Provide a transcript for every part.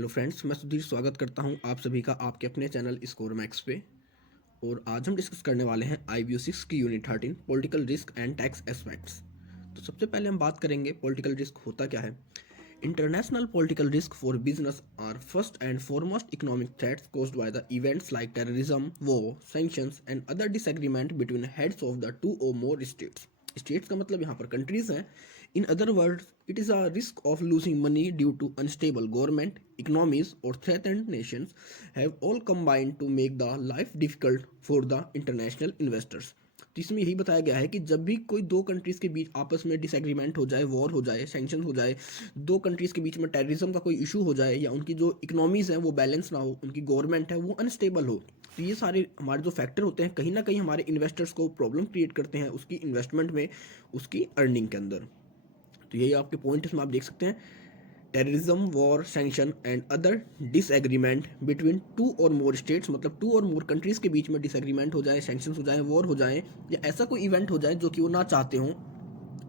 Hello friends, मैं सुधीर स्वागत करता हूं आप सभी का आपके अपने चैनल स्कोर मैक्स पे। और आज हम डिस्कस करने वाले हैं IBO 6 की unit 13 political risk and tax aspects. तो सबसे पहले हम बात करेंगे पॉलिटिकल रिस्क होता क्या है। International political risk for business are first and foremost economic threats caused by the events like terrorism, war, sanctions and other disagreement between heads of the two और मोर स्टेट्स। स्टेट्स का मतलब यहाँ पर countries हैं। In other words, it is a risk of losing money due to unstable government, economies, or threatened nations have all combined to make the life difficult for the international investors. तो इसमें यही बताया गया है कि जब भी कोई दो कंट्रीज के बीच आपस में डिसएग्रीमेंट हो जाए, वॉर हो जाए, सैंक्शन हो जाए, दो कंट्रीज के बीच में टेररिज्म का कोई इशू हो जाए, या उनकी जो इकोनॉमीज हैं वो बैलेंस ना हो, उनकी गवर्नमेंट है वो अनस्टेबल हो, तो ये सारे हमारे जो फैक्टर होते हैं कहीं ना कहीं हमारे इन्वेस्टर्स को प्रॉब्लम क्रिएट करते हैं उसकी इन्वेस्टमेंट में, उसकी अर्निंग के अंदर। तो यही आपके पॉइंट इसमें आप देख सकते हैं। Terrorism, war, sanction and other disagreement between two और मोर स्टेट्स, मतलब टू और मोर कंट्रीज के बीच में डिसएग्रीमेंट हो जाए, सैंक्शन हो जाए, वॉर हो जाए, या ऐसा कोई इवेंट हो जाए जो कि वो ना चाहते हों,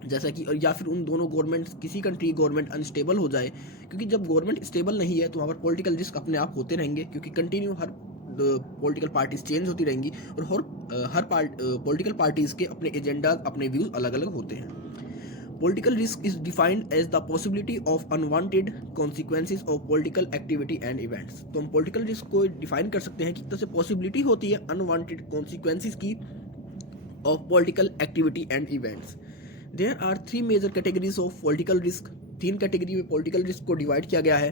जैसा कि, या फिर उन दोनों गवर्नमेंट, किसी कंट्री गवर्नमेंट अनस्टेबल हो जाए, क्योंकि जब गवर्नमेंट स्टेबल नहीं है तो वहाँ पर पॉलिटिकल रिस्क अपने आप होते रहेंगे, क्योंकि कंटिन्यू हर पॉलिटिकल पार्टीज चेंज होती रहेंगी और हर पॉलिटिकल पार्टीज के अपने एजेंडा, अपने व्यूज अलग अलग होते हैं। Political risk is defined as the possibility of unwanted consequences of political activity and events। तो हम political risk को डिफाइन कर सकते हैं कि तरह से पॉसिबिलिटी होती है unwanted consequences की of political activity and events। There are three major categories of political risk। तीन कैटेगरी में political risk को डिवाइड किया गया है।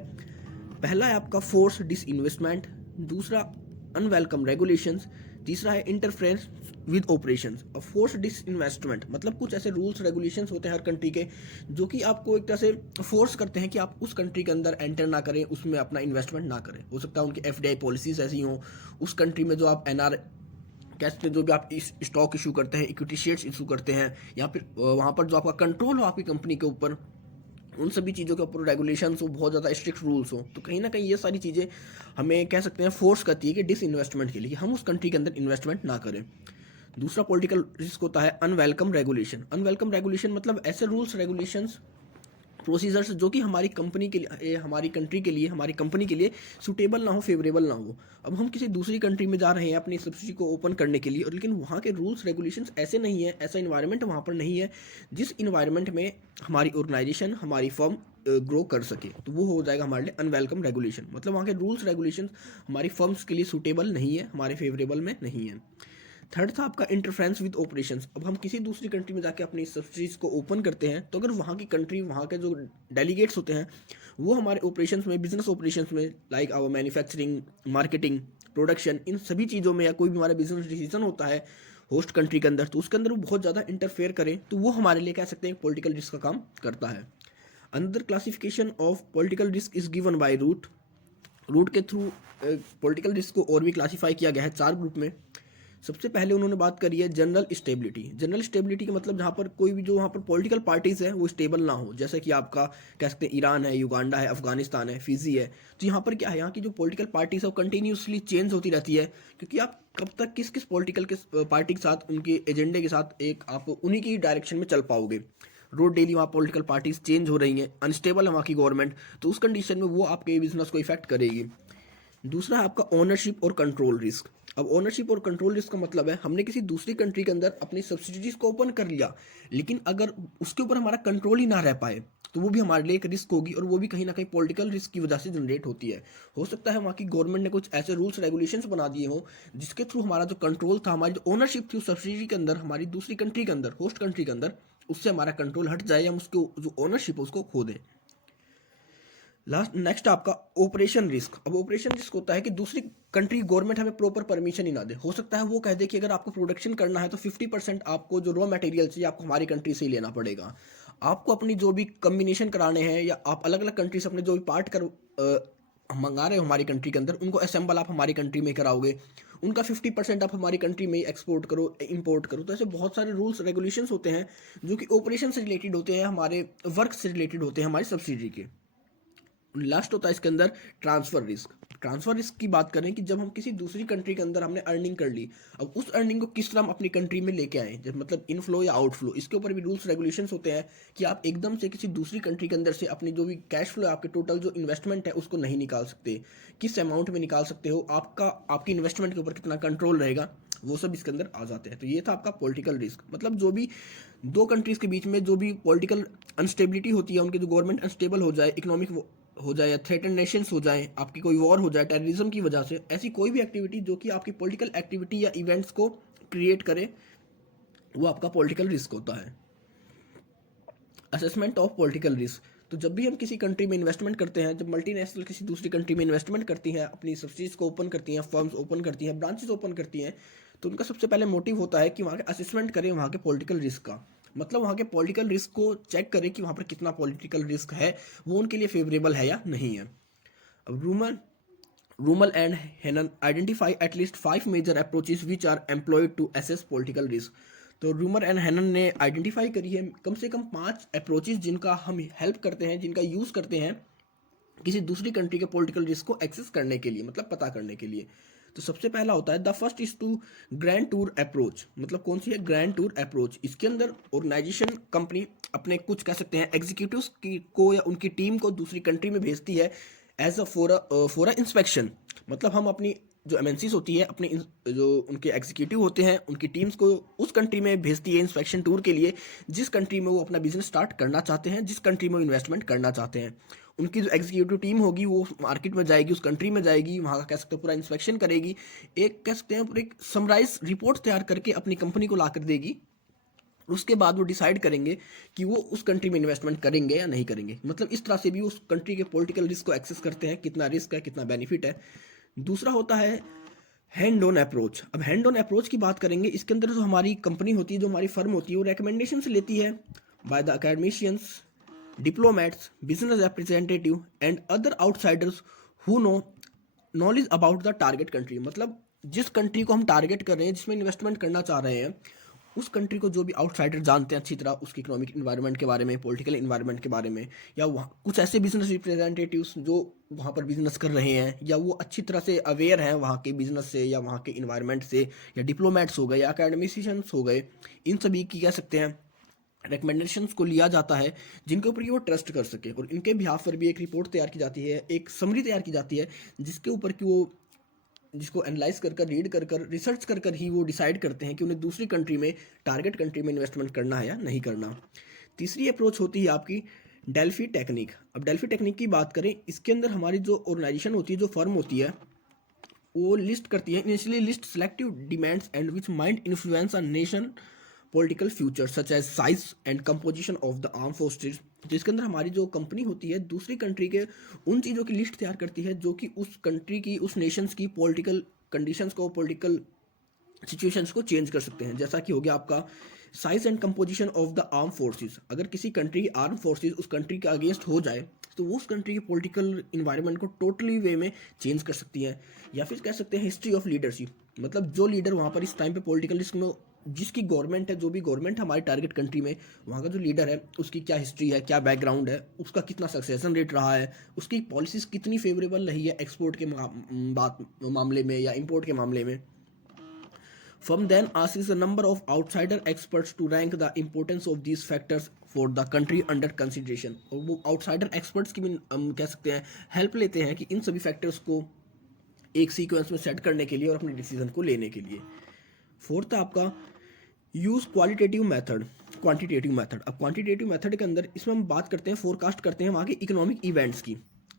पहला है आपका फोर्स डिसइन्वेस्टमेंट, दूसरा अनवेलकम रेगुलेशंस, तीसरा है इंटरफेरेंस विद ऑपरेशंस। और फोर्स डिसइन्वेस्टमेंट मतलब कुछ ऐसे रूल्स रेगुलेशंस होते हैं हर कंट्री के जो कि आपको एक तरह से फोर्स करते हैं कि आप उस कंट्री के अंदर एंटर ना करें, उसमें अपना इन्वेस्टमेंट ना करें। हो सकता है उनकी FDI पॉलिसीज ऐसी हों, उस कंट्री में जो आप NR कैसे जो भी आप स्टॉक इशू करते हैं, इक्विटी शेयर्स इशू करते हैं, या फिर वहाँ पर जो आपका कंट्रोल हो आपकी कंपनी के ऊपर, उन सभी चीज़ों के ऊपर रेगुलेशंस हो, बहुत ज़्यादा स्ट्रिक्ट रूल्स हो, तो कहीं ना कहीं ये सारी चीज़ें हमें कह सकते हैं फोर्स करती है कि डिसइन्वेस्टमेंट के लिए हम उस कंट्री के अंदर इन्वेस्टमेंट ना करें। दूसरा पॉलिटिकल रिस्क होता है अनवेलकम रेगुलेशन। अनवेलकम रेगुलेशन मतलब ऐसे रूल्स रेगुलेशंस प्रोसीजर्स जो कि हमारी कंपनी के लिए, हमारी कंट्री के लिए, हमारी कंपनी के लिए सूटेबल ना हो, फेवरेबल ना हो। अब हम किसी दूसरी कंट्री में जा रहे हैं अपनी सब्सिडी को ओपन करने के लिए, और लेकिन वहाँ के रूल्स रेगुलेशंस ऐसे नहीं है, ऐसा इन्वायरमेंट वहाँ पर नहीं है जिस इन्वायरमेंट में हमारी ऑर्गेनाइजेशन, हमारी फर्म ग्रो कर सके, तो वो हो जाएगा हमारे लिए अनवेलकम रेगुलेशन। मतलब वहाँ के रूल्स रेगुलेशंस हमारी फर्म्स के लिए सूटेबल नहीं है, हमारे फेवरेबल में नहीं है। थर्ड था आपका इंटरफेरेंस विद ऑपरेशंस। अब हम किसी दूसरी कंट्री में जाके अपनी सब्सिडीज को ओपन करते हैं, तो अगर वहाँ की कंट्री, वहाँ के जो डेलीगेट्स होते हैं वो हमारे ऑपरेशंस में, बिजनेस ऑपरेशंस में, like our manufacturing, marketing, production, इन सभी चीज़ों में, या कोई भी हमारा बिजनेस डिसीजन होता है होस्ट कंट्री के अंदर, तो उसके अंदर वो बहुत ज़्यादा इंटरफेयर करें, तो वो हमारे लिए कह सकते हैं पॉलिटिकल रिस्क का काम करता है। Another classification of political risk is given by Root. Root के थ्रू पॉलिटिकल रिस्क को और भी क्लासीफाई किया गया है 4 ग्रुप में। सबसे पहले उन्होंने बात करी है जनरल स्टेबिलिटी। जनरल स्टेबिलिटी का मतलब जहाँ पर कोई भी जो वहाँ पर पॉलिटिकल पार्टीज है वो स्टेबल ना हो, जैसे कि आपका कह सकते हैं ईरान है, युगांडा है, अफगानिस्तान है, फिजी है। तो यहाँ पर क्या है, यहाँ की जो पॉलिटिकल पार्टीज है वो कंटिन्यूसली चेंज होती रहती है, क्योंकि आप कब तक किस किस पॉलिटिकल के पार्टी के साथ, उनके एजेंडे के साथ एक आप उन्हीं की डायरेक्शन में चल पाओगे। रोड डेली वहाँ पॉलिटिकल पार्टीज चेंज हो रही हैं, अनस्टेबल है वहाँ की गवर्नमेंट, तो उस कंडीशन में वो आपके बिजनेस को इफेक्ट करेगी। दूसरा है आपका ओनरशिप और कंट्रोल रिस्क। अब ओनरशिप और कंट्रोल रिस्क का मतलब है हमने किसी दूसरी कंट्री के अंदर अपनी सब्सिडीज को ओपन कर लिया, लेकिन अगर उसके ऊपर हमारा कंट्रोल ही ना रह पाए तो वो भी हमारे लिए एक रिस्क होगी, और वो भी कहीं ना कहीं पॉलिटिकल रिस्क की वजह से जनरेट होती है। हो सकता है वहाँ की गवर्नमेंट ने कुछ ऐसे रूल्स रेगुलेशंस बना दिए हो जिसके थ्रू हमारा जो कंट्रोल था, हमारी जो ओनरशिप थी उस सब्सिडी के अंदर, हमारी दूसरी कंट्री के अंदर, होस्ट कंट्री के अंदर, उससे हमारा कंट्रोल हट जाए, या हम उसको जो ओनरशिप है उसको खो दें। नेक्स्ट आपका ऑपरेशन रिस्क। अब ऑपरेशन रिस्क होता है कि दूसरी कंट्री गवर्नमेंट हमें प्रॉपर परमिशन ही ना दे। हो सकता है वो कह दे कि अगर आपको प्रोडक्शन करना है तो 50% आपको जो रॉ मटेरियल चाहिए आपको हमारी कंट्री से ही लेना पड़ेगा। आपको अपनी जो भी कम्बिनेशन कराने हैं, या आप अलग अलग कंट्री से अपने जो भी पार्ट मंगा रहे हो हमारी कंट्री के अंदर, उनको असेंबल आप हमारी कंट्री में कराओगे, उनका 50% आप हमारी कंट्री में ही एक्सपोर्ट करो, इंपोर्ट करो। तो ऐसे बहुत सारे रूल्स रेगुलेशंस होते हैं जो कि ऑपरेशन से रिलेटेड होते हैं, हमारे वर्क से रिलेटेड होते हैं, हमारी सब्सिडी के। लास्ट होता है इसके अंदर ट्रांसफर रिस्क। ट्रांसफर रिस्क की बात करें कि जब हम किसी दूसरी कंट्री के अंदर हमने अर्निंग कर ली, अब उस अर्निंग को किस तरह हम अपनी कंट्री में लेके आए, जब मतलब इनफ्लो या आउटफ्लो, इसके ऊपर भी रूल्स रेगुलेशंस होते हैं कि आप एकदम से किसी दूसरी कंट्री के अंदर से अपनी जो भी कैश फ्लो है, आपके टोटल जो इन्वेस्टमेंट है उसको नहीं निकाल सकते, किस अमाउंट में निकाल सकते हो, आपकी इन्वेस्टमेंट के ऊपर कितना कंट्रोल रहेगा, वो सब इसके अंदर आ जाते हैं। तो ये था आपका पॉलिटिकल रिस्क, मतलब जो भी दो कंट्रीज के बीच में जो भी पॉलिटिकल अनस्टेबिलिटी होती है, उनकी जो गवर्नमेंट अनस्टेबल हो जाए, इकोनॉमिक हो जाए, या थ्रेटन नेशंस हो जाए, आपकी कोई वॉर हो जाए टेररिज्म की वजह से, ऐसी कोई भी एक्टिविटी जो कि आपकी पॉलिटिकल एक्टिविटी या इवेंट्स को क्रिएट करे, वो आपका पॉलिटिकल रिस्क होता है। असेसमेंट ऑफ पॉलिटिकल रिस्क, तो जब भी हम किसी कंट्री में इन्वेस्टमेंट करते हैं, जब मल्टीनेशनल किसी दूसरी कंट्री में इन्वेस्टमेंट करती हैं, अपनी सब्सिडीज को ओपन करती हैं, फर्म्स ओपन करती हैं, ब्रांचेस ओपन करती हैं, तो उनका सबसे पहले मोटिव होता है कि वहाँ के असेसमेंट करें वहाँ के पॉलिटिकल रिस्क का, मतलब वहाँ के पॉलिटिकल रिस्क को चेक करें कि वहाँ पर कितना पॉलिटिकल रिस्क है, वो उनके लिए फेवरेबल है या नहीं है। अब Rummel and Heenan identify at least 5 major approaches which are employed to assess political risk. तो रूमर एंड हेनन ने आइडेंटिफाई करी है कम से कम 5 अप्रोचेस जिनका हम हेल्प करते हैं, जिनका यूज़ करते हैं किसी दूसरी कंट्री के पॉलिटिकल रिस्क को एक्सेस करने के लिए, मतलब पता करने के लिए। तो सबसे पहला होता है the first is to grand tour approach. मतलब कौन सी है? Grand tour approach. इसके अंदर ऑर्गेनाइजेशन कंपनी अपने कुछ कह सकते हैं एग्जीक्यूटिव्स को या उनकी टीम को दूसरी कंट्री में भेजती है as a for a inspection. मतलब हम अपनी जो एमएनसीज होती है, अपने जो उनके एग्जीक्यूटिव होते हैं, उनकी टीम्स को उस कंट्री में भेजती है इंस्पेक्शन टूर के लिए, जिस कंट्री में वो अपना बिजनेस स्टार्ट करना चाहते हैं, जिस कंट्री में वो इन्वेस्टमेंट करना चाहते हैं। उनकी जो एग्जीक्यूटिव टीम होगी वो मार्केट में जाएगी, उस कंट्री में जाएगी, वहाँ का कह सकते हैं पूरा इंस्पेक्शन करेगी, एक कह सकते हैं पूरी एक समराइज रिपोर्ट तैयार करके अपनी कंपनी को ला कर देगी। उसके बाद वो डिसाइड करेंगे कि वो उस कंट्री में इन्वेस्टमेंट करेंगे या नहीं करेंगे। मतलब इस तरह से भी उस कंट्री के पॉलिटिकल रिस्क को एक्सेस करते हैं, कितना रिस्क है, कितना बेनिफिट है। दूसरा होता है हैंड ऑन अप्रोच। अब हैंड ऑन अप्रोच की बात करेंगे, इसके अंदर जो हमारी कंपनी होती है, जो हमारी फर्म होती है, वो रिकमेंडेशन लेती है by the academicians, diplomats, business representative and other outsiders who know knowledge about the target country. मतलब जिस कंट्री को हम टारगेट कर रहे हैं, जिसमें इन्वेस्टमेंट करना चाह रहे हैं, उस कंट्री को जो भी आउटसाइडर जानते हैं अच्छी तरह, उसकी इकोनॉमिक इन्वायरमेंट के बारे में, पॉलिटिकल इन्वायरमेंट के बारे में, या वहाँ कुछ ऐसे बिजनेस रिप्रेजेंटेटिव्स जो वहाँ पर बिजनेस कर रहे हैं, या वो अच्छी तरह से अवेयर हैं वहाँ के बिजनेस से या वहाँ के इन्वायरमेंट से, या डिप्लोमेट्स हो गए या अकेडमिशियंस हो गए, इन सभी की कह सकते हैं रिकमेंडेशंस को लिया जाता है, जिनके ऊपर ये वो ट्रस्ट कर सके, और इनके बिहाफ पर भी एक रिपोर्ट तैयार की जाती है, एक समरी तैयार की जाती है, जिसके ऊपर कि वो जिसको एनालाइज कर कर, रीड कर कर, रिसर्च कर कर ही वो डिसाइड करते हैं कि उन्हें दूसरी कंट्री में, टारगेट कंट्री में इन्वेस्टमेंट करना है या नहीं करना। तीसरी अप्रोच होती है आपकी डेल्फी टेक्निक। अब डेल्फी टेक्निक की बात करें, इसके अंदर हमारी जो ऑर्गेनाइजेशन होती है, जो फर्म होती है, वो लिस्ट करती है, initially list selective demands and which mind influence a nation political future such as size and composition of the arm forces. जिसके अंदर हमारी जो कंपनी होती है, दूसरी कंट्री के उन चीज़ों की लिस्ट तैयार करती है जो कि उस कंट्री की, उस नेशंस की पॉलिटिकल कंडीशंस को, पॉलिटिकल सिचुएशंस को चेंज कर सकते हैं। जैसा कि हो गया आपका size and composition of the arm forces. अगर किसी कंट्री की आर्म फोर्सेज उस कंट्री के अगेंस्ट हो जाए, तो वो उस कंट्री की पॉलिटिकल इन्वायरमेंट को टोटली वे में चेंज कर सकती है। या फिर कह सकते हैं हिस्ट्री ऑफ लीडरशिप। मतलब जो लीडर वहाँ पर इस टाइम पे पॉलिटिकल रिस्क में, जिसकी गवर्नमेंट है, जो भी गवर्नमेंट हमारी टारगेट कंट्री में, वहाँ का जो लीडर है, उसकी क्या हिस्ट्री है, क्या बैकग्राउंड है, उसका कितना सक्सेशन रेट रहा है, उसकी पॉलिसीज कितनी फेवरेबल रही है एक्सपोर्ट के मामले में या इम्पोर्ट के मामले में। From then asks the number of outsider experts to rank the importance of these factors for the country under consideration। और वो आउटसाइडर एक्सपर्ट्स की भी हम कह सकते हैं हेल्प लेते हैं कि इन सभी फैक्टर्स को एक सीक्वेंस में सेट करने के लिए और अपने डिसीजन को लेने के लिए। फोर्थ है आपका use qualitative method, quantitative method. अब क्वांटिटेटिव मेथड के अंदर इसमें हम बात करते हैं, फोरकास्ट करते हैं वहाँ के इकोनॉमिक इवेंट्स की,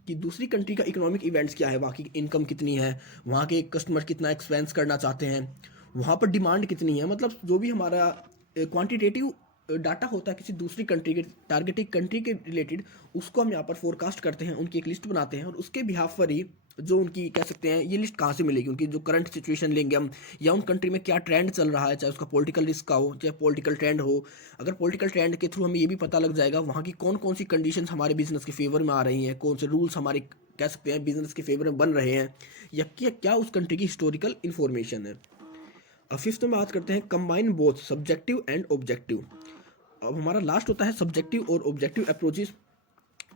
कि दूसरी कंट्री का इकोनॉमिक इवेंट्स क्या है, वहाँ की इनकम कितनी है, वहाँ के कस्टमर कितना एक्सपेंस करना चाहते हैं, वहाँ पर डिमांड कितनी है। मतलब जो भी हमारा क्वांटिटेटिव डाटा होता है किसी दूसरी कंट्री के, टारगेटेड कंट्री के रिलेटेड, उसको हम यहाँ पर फोरकास्ट करते हैं, उनकी एक लिस्ट बनाते हैं, और उसके बिहाफ पर ही जो उनकी कह सकते हैं ये लिस्ट कहाँ से मिलेगी, उनकी जो करंट सिचुएशन लेंगे हम, या उन कंट्री में क्या ट्रेंड चल रहा है, चाहे उसका पॉलिटिकल रिस्क का हो, चाहे पॉलिटिकल ट्रेंड हो। अगर पॉलिटिकल ट्रेंड के थ्रू हमें ये भी पता लग जाएगा वहाँ की कौन कौन सी कंडीशंस हमारे बिजनेस के फेवर में आ रही हैं, कौन से रूल्स हमारे कह सकते हैं बिजनेस के फेवर में बन रहे हैं, या क्या उस कंट्री की हिस्टोरिकल इन्फॉर्मेशन है। अब फिफ्थ में बात करते हैं combine both subjective and objective. अब हमारा लास्ट होता है सब्जेक्टिव और ऑब्जेक्टिव अप्रोचेस।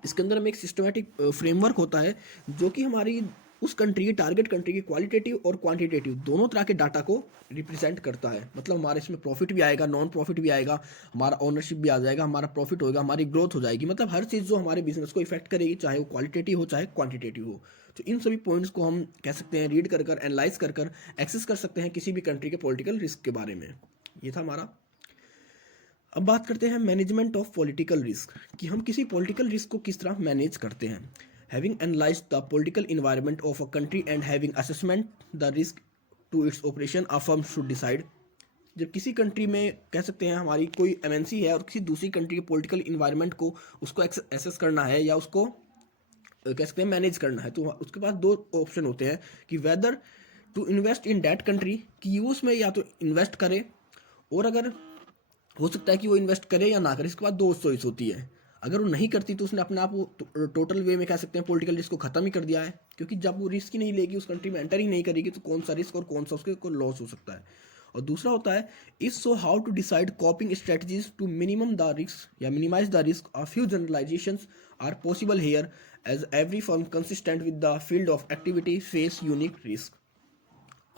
इसके अंदर हमें एक सिस्टमेटिक फ्रेमवर्क होता है जो कि हमारी उस कंट्री की, टारगेट कंट्री की क्वालिटेटिव और क्वांटिटेटिव दोनों तरह के डाटा को रिप्रेजेंट करता है। मतलब हमारे इसमें प्रॉफिट भी आएगा, नॉन प्रॉफिट भी आएगा, हमारा ओनरशिप भी आ जाएगा, हमारा प्रॉफिट होगा, हमारी ग्रोथ हो जाएगी। मतलब हर चीज़ जो हमारे बिजनेस को इफेक्ट करेगी, चाहे वो क्वालिटेटिव हो चाहे क्वांटिटेटिव हो। तो इन सभी पॉइंट्स को हम कह सकते हैं रीड कर एनालाइज कर एक्सेस कर सकते हैं किसी भी कंट्री के पॉलिटिकल रिस्क के बारे में। ये था हमारा। अब बात करते हैं मैनेजमेंट ऑफ पॉलिटिकल रिस्क, कि हम किसी पॉलिटिकल रिस्क को किस तरह मैनेज करते हैं। Having analysed the political environment of a country and having assessment the risk to its operation, a firm should decide. जब किसी कंट्री में कह सकते हैं हमारी कोई एमएनसी है और किसी दूसरी कंट्री के पॉलिटिकल इन्वायरमेंट को उसको एसेस करना है या उसको कह सकते हैं मैनेज करना है, तो उसके पास दो ऑप्शन होते हैं कि whether to invest in that country, कि वो उसमें या तो इन्वेस्ट करे, और अगर हो सकता है कि वो इन्वेस्ट करे या ना करे। इसके बाद दो चॉइस होती है। अगर वो नहीं करती तो उसने अपने आप वो टोटल वे में कह सकते हैं पॉलिटिकल रिस्क को खत्म ही कर दिया है, क्योंकि जब वो रिस्क ही नहीं लेगी, उस कंट्री में एंटर ही नहीं करेगी, तो कौन सा रिस्क और कौन सा उसके को लॉस हो सकता है। और दूसरा होता है is so how to decide coping strategies to minimum the risk या minimise the risk. A few generalisations are possible here as every firm consistent with the field of activity face unique risk.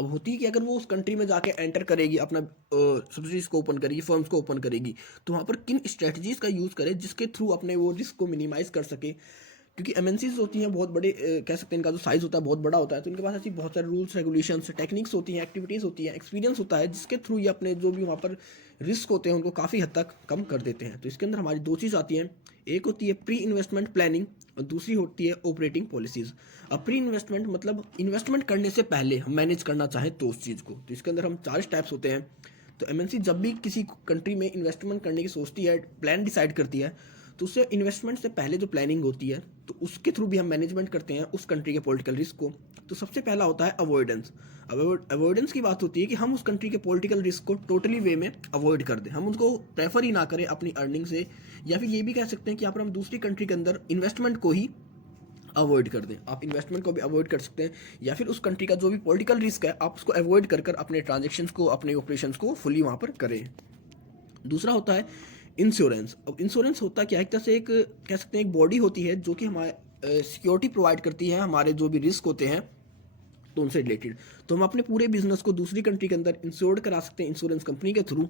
अब होती है कि अगर वो उस country में जाके एंटर करेगी, अपना सब्सिडीज को ओपन करेगी, फर्म्स को ओपन करेगी, तो वहाँ पर किन स्ट्रेटजीज का यूज़ करे जिसके थ्रू अपने वो रिस्क को मिनिमाइज कर सके। क्योंकि एमएनसीज होती हैं बहुत बड़े, कह सकते हैं इनका जो साइज होता है बहुत बड़ा होता है, तो इनके पास ऐसी बहुत सारे रूल्स रेगुलेशंस टेक्निक्स होती हैं, एक्टिविटीज़ होती हैं, एक्सपीरियंस होता है, जिसके थ्रू ये अपने जो भी वहाँ पर रिस्क होते हैं उनको काफ़ी हद तक कम कर देते हैं। तो इसके अंदर हमारी दो चीज़ आती हैं, एक होती है प्री इन्वेस्टमेंट प्लानिंग और दूसरी होती है ऑपरेटिंग पॉलिसीज़। अब प्री इन्वेस्टमेंट मतलब इन्वेस्टमेंट करने से पहले हम मैनेज करना चाहें तो उस चीज़ को, तो इसके अंदर हम चार स्टेप्स होते हैं। तो एमएनसी जब भी किसी कंट्री में इन्वेस्टमेंट करने की सोचती है, प्लान डिसाइड करती है, तो उससे इन्वेस्टमेंट से पहले जो प्लानिंग होती है तो उसके थ्रू भी हम मैनेजमेंट करते हैं उस कंट्री के पॉलिटिकल रिस्क को। तो सबसे पहला होता है अवॉइडेंस। अवॉइडेंस की बात होती है कि हम उस कंट्री के पॉलिटिकल रिस्क को टोटली वे में अवॉइड कर दें, हम उसको प्रेफर ही ना करें अपनी अर्निंग से, या फिर ये भी कह सकते हैं कि यहाँ पर हम दूसरी कंट्री के अंदर इन्वेस्टमेंट को ही अवॉइड कर दें। आप इन्वेस्टमेंट को भी अवॉइड कर सकते हैं, या फिर उस कंट्री का जो भी पॉलिटिकल रिस्क है आप उसको अवॉइड कर अपने ट्रांजेक्शन्स को, अपने ऑपरेशंस को फुली वहाँ पर करें। दूसरा होता है इंश्योरेंस। अब इंश्योरेंस होता क्या है, एक तरह से एक कह सकते हैं एक बॉडी होती है जो कि हमारे सिक्योरिटी प्रोवाइड करती है हमारे जो भी रिस्क होते हैं तो उनसे रिलेटेड। तो हम अपने पूरे बिजनेस को दूसरी कंट्री के अंदर इंश्योर्ड करा सकते हैं इंश्योरेंस कंपनी के थ्रू,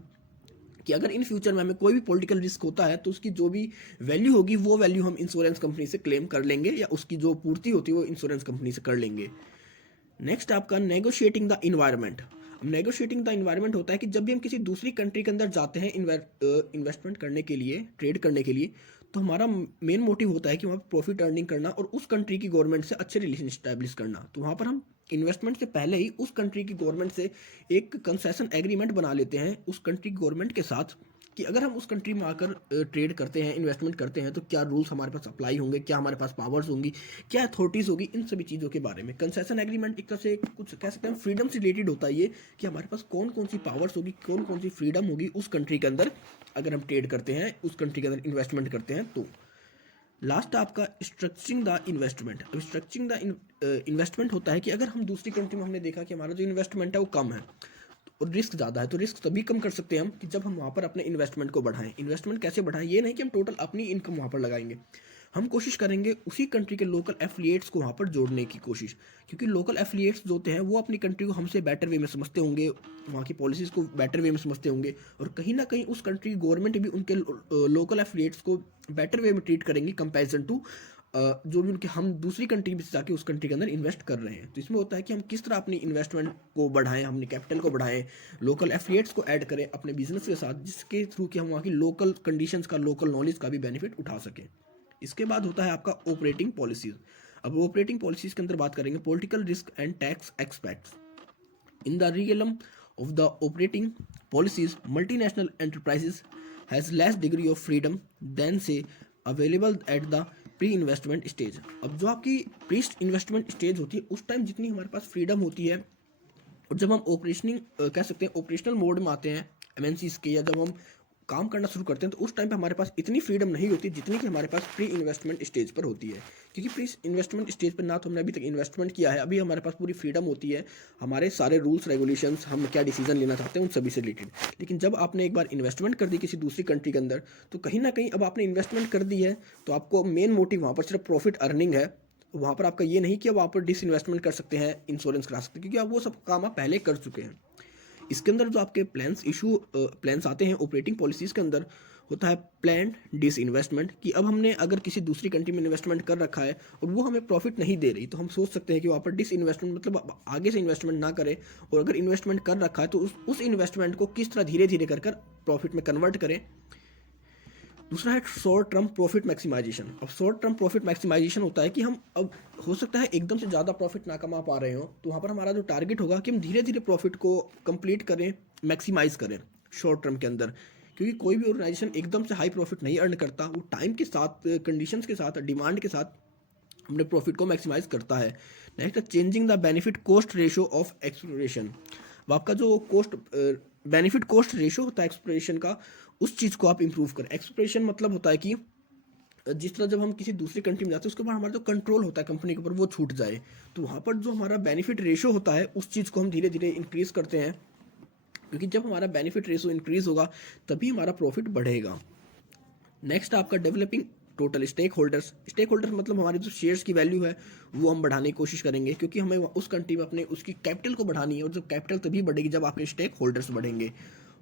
कि अगर इन फ्यूचर में हमें कोई भी पॉलिटिकल रिस्क होता है तो उसकी जो भी वैल्यू होगी वो वैल्यू हम इंश्योरेंस कंपनी से क्लेम कर लेंगे, या उसकी जो पूर्ति होती है वो इंश्योरेंस कंपनी से कर लेंगे। नेक्स्ट आपका negotiating the environment. Negotiating the environment होता है कि जब भी हम किसी दूसरी कंट्री के अंदर जाते हैं इन्वेस्टमेंट करने के लिए, ट्रेड करने के लिए, तो हमारा मेन मोटिव होता है कि वहाँ पर प्रॉफिट अर्निंग करना और उस कंट्री की गवर्नमेंट से अच्छे रिलेशन स्टैब्लिश करना। तो वहाँ पर हम इन्वेस्टमेंट से पहले ही उस कंट्री की गवर्नमेंट से एक कंसेशन एग्रीमेंट बना लेते हैं उस कंट्री की गवर्नमेंट के साथ, कि अगर हम उस कंट्री में आकर ट्रेड करते हैं, इन्वेस्टमेंट करते हैं, तो क्या रूल्स हमारे पास अप्लाई होंगे, क्या हमारे पास पावर्स होंगी, क्या अथॉरिटीज़ होगी, इन सभी चीज़ों के बारे में। कंसेशन एग्रीमेंट एक तरह से कुछ कह सकते हैं फ्रीडम से रिलेटेड होता है ये, कि हमारे पास कौन कौन सी पावर्स होगी, कौन कौन सी फ्रीडम होगी उस कंट्री के अंदर अगर हम ट्रेड करते हैं, उस कंट्री के अंदर इन्वेस्टमेंट करते हैं। तो लास्ट आपका स्ट्रक्चरिंग द इन्वेस्टमेंट। अब स्ट्रक्चरिंग द इन्वेस्टमेंट होता है कि अगर हम दूसरी कंट्री में हमने देखा कि हमारा जो इन्वेस्टमेंट है वो कम है और रिस्क ज़्यादा है, तो रिस्क तभी कम कर सकते हैं हम कि जब हम वहाँ पर अपने इन्वेस्टमेंट को बढ़ाएं। इन्वेस्टमेंट कैसे बढ़ाएं, ये नहीं कि हम टोटल अपनी इनकम वहाँ पर लगाएंगे, हम कोशिश करेंगे उसी कंट्री के लोकल एफिलिएट्स को वहाँ पर जोड़ने की कोशिश, क्योंकि लोकल एफिलिएट्स जो होते हैं वो अपनी कंट्री को हमसे बेटर वे में समझते होंगे, वहाँ की पॉलिसीज़ को बेटर वे में समझते होंगे, और कहीं ना कहीं उस कंट्री की गवर्नमेंट भी उनके लोकल एफिलिएट्स को बेटर वे में ट्रीट करेंगी कंपेरिजन टू जो भी उनके हम दूसरी कंट्री में जाके उस कंट्री के अंदर इन्वेस्ट कर रहे हैं। तो इसमें होता है कि हम किस तरह अपनी इन्वेस्टमेंट को बढ़ाएं, अपने कैपिटल को बढ़ाएं, लोकल एफिलिएट्स को ऐड करें अपने बिजनेस के साथ, जिसके थ्रू कि हम वहाँ की लोकल कंडीशंस का, लोकल नॉलेज का भी बेनिफिट उठा सकें। इसके बाद होता है आपका ऑपरेटिंग पॉलिसीज। अब ऑपरेटिंग पॉलिसीज के अंदर बात करेंगे political risk and tax expects. In the realm of the operating policies, multinational enterprises has less degree of freedom than से available at the pre investment stage. अब जो आपकी प्री इन्वेस्टमेंट स्टेज होती है उस टाइम जितनी हमारे पास फ्रीडम होती है, और जब हम ऑपरेशनिंग कह सकते हैं ऑपरेशनल मोड में आते हैं एमएनसीज के, या जब हम काम करना शुरू करते हैं, तो उस टाइम पे हमारे पास इतनी फ्रीडम नहीं होती जितनी कि हमारे पास प्री इन्वेस्टमेंट स्टेज पर होती है। क्योंकि प्री इन्वेस्टमेंट स्टेज पर ना तो हमने अभी तक इन्वेस्टमेंट किया है, अभी हमारे पास पूरी फ्रीडम होती है, हमारे सारे रूल्स रेगुलेशंस, हम क्या डिसीजन लेना चाहते हैं उन सभी से रिलेटेड। लेकिन जब आपने एक बार इन्वेस्टमेंट कर दी किसी दूसरी कंट्री के अंदर, तो कहीं ना कहीं अब आपने इन्वेस्टमेंट कर दी है तो आपको मेन मोटिव वहाँ पर सिर्फ प्रॉफिट अर्निंग है, वहाँ पर आपका ये नहीं कि वहाँ पर डिसइन्वेस्टमेंट कर सकते हैं, इंश्योरेंस करा सकते हैं, क्योंकि आप वो सब काम आप पहले कर चुके हैं। इसके अंदर जो आपके प्लान्स आते हैं ऑपरेटिंग पॉलिसीज़ के अंदर, होता है प्लान्ड डिसइन्वेस्टमेंट, कि अब हमने अगर किसी दूसरी कंट्री में इन्वेस्टमेंट कर रखा है और वो हमें प्रॉफिट नहीं दे रही, तो हम सोच सकते हैं कि वहाँ पर डिसइन्वेस्टमेंट मतलब अब आगे से इन्वेस्टमेंट ना करें, और अगर इन्वेस्टमेंट कर रखा है तो उस इन्वेस्टमेंट को किस तरह धीरे धीरे कर प्रॉफिट में कन्वर्ट करें। दूसरा है शॉर्ट टर्म प्रॉफिट मैक्सिमाइजेशन। अब शॉर्ट टर्म प्रॉफिट मैक्सिमाइजेशन होता है कि हम अब हो सकता है एकदम से ज़्यादा प्रॉफिट ना कमा पा रहे हो, तो वहाँ पर हमारा जो टारगेट होगा कि हम धीरे धीरे प्रॉफिट को कंप्लीट करें, मैक्सिमाइज करें शॉर्ट टर्म के अंदर, क्योंकि कोई भी ऑर्गेनाइजेशन एकदम से हाई प्रॉफिट नहीं अर्न करता, वो टाइम के साथ, कंडीशंस के साथ, डिमांड के साथ अपने प्रॉफिट को मैक्सिमाइज करता है। नेक्स्ट है changing the benefit cost ratio of exploration. अब आपका जो बेनिफिट कॉस्ट रेशो होता है एक्सप्लोरेशन का, उस चीज़ को आप इंप्रूव करें। एक्सप्लोरेशन मतलब होता है कि जिस तरह जब हम किसी दूसरी कंट्री में जाते हैं उसके बाद हमारा जो कंट्रोल होता है कंपनी के ऊपर वो छूट जाए, तो वहाँ पर जो हमारा बेनिफिट रेशो होता है उस चीज़ को हम धीरे धीरे इंक्रीज़ करते हैं, क्योंकि जब हमारा बेनिफिट रेशो इंक्रीज़ होगा तभी हमारा प्रॉफिट बढ़ेगा। नेक्स्ट आपका developing total stakeholders. Stakeholders मतलब हमारी जो शेयर्स की वैल्यू है वो हम बढ़ाने की कोशिश करेंगे, क्योंकि हमें उस कंट्री में अपने उसकी कैपिटल को बढ़ानी है, और जब कैपिटल तभी बढ़ेगी जब आपके स्टेक होल्डर्स बढ़ेंगे।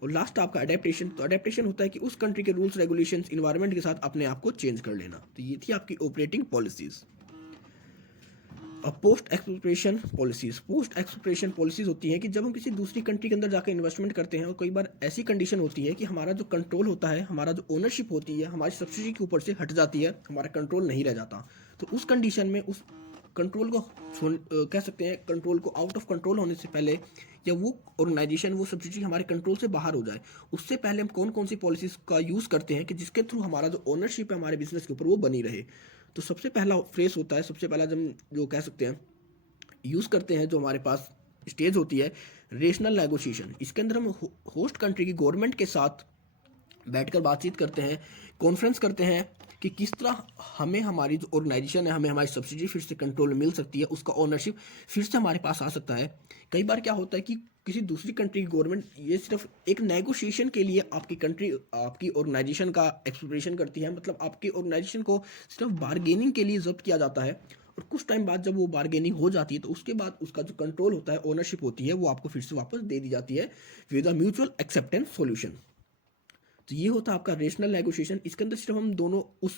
और लास्ट आपका अडेप्टेशन। तो अडेप्टेशन होता है कि उस कंट्री के रूल्स रेगुलेशंस इन्वायरमेंट के साथ अपने आप को चेंज कर लेना। तो ये थी आपकी operating policies. Post exploration policies. Post exploration policies होती हैं कि जब हम किसी दूसरी कंट्री के अंदर जाकर इन्वेस्टमेंट करते हैं, और कई बार ऐसी कंडीशन होती है कि हमारा जो कंट्रोल होता है, हमारा जो ओनरशिप होती है हमारी सब्सिडी के ऊपर से हट जाती है, हमारा कंट्रोल नहीं रह जाता। तो उस कंडीशन में उस कंट्रोल को कह सकते हैं कंट्रोल को आउट ऑफ कंट्रोल होने से पहले, या वो ऑर्गेनाइजेशन वो सब्सिडी हमारे कंट्रोल से बाहर हो जाए, उससे पहले हम कौन कौन सी पॉलिसीज़ का यूज़ करते हैं कि जिसके थ्रू हमारा जो ओनरशिप है हमारे बिजनेस के ऊपर वो बनी रहे। तो सबसे पहला फ्रेस होता है, सबसे पहला जब जो कह सकते हैं यूज़ करते हैं, जो हमारे पास स्टेज होती है रेशनल नेगोशिएशन। इसके अंदर हम होस्ट कंट्री की गवर्नमेंट के साथ बैठकर बातचीत करते हैं, कॉन्फ्रेंस करते हैं कि किस तरह हमें हमारी जो ऑर्गेनाइजेशन है, हमें हमारी सब्सिडी फिर से कंट्रोल मिल सकती है, उसका ओनरशिप फिर से हमारे पास आ सकता है। कई बार क्या होता है कि किसी दूसरी कंट्री की गवर्नमेंट ये सिर्फ एक नेगोशिएशन के लिए आपकी ऑर्गेनाइजेशन का एक्सप्लोरेशन करती है, मतलब आपकी ऑर्गेनाइजेशन को सिर्फ बारगेनिंग के लिए जब्त किया जाता है, और कुछ टाइम बाद जब वो बारगेनिंग हो जाती है तो उसके बाद उसका जो कंट्रोल होता है, ओनरशिप होती है, वो आपको फिर से वापस दे दी जाती है with a mutual acceptance solution. तो ये होता है आपका रेशनल नेगोशिएशन। इसके अंदर सिर्फ हम दोनों उस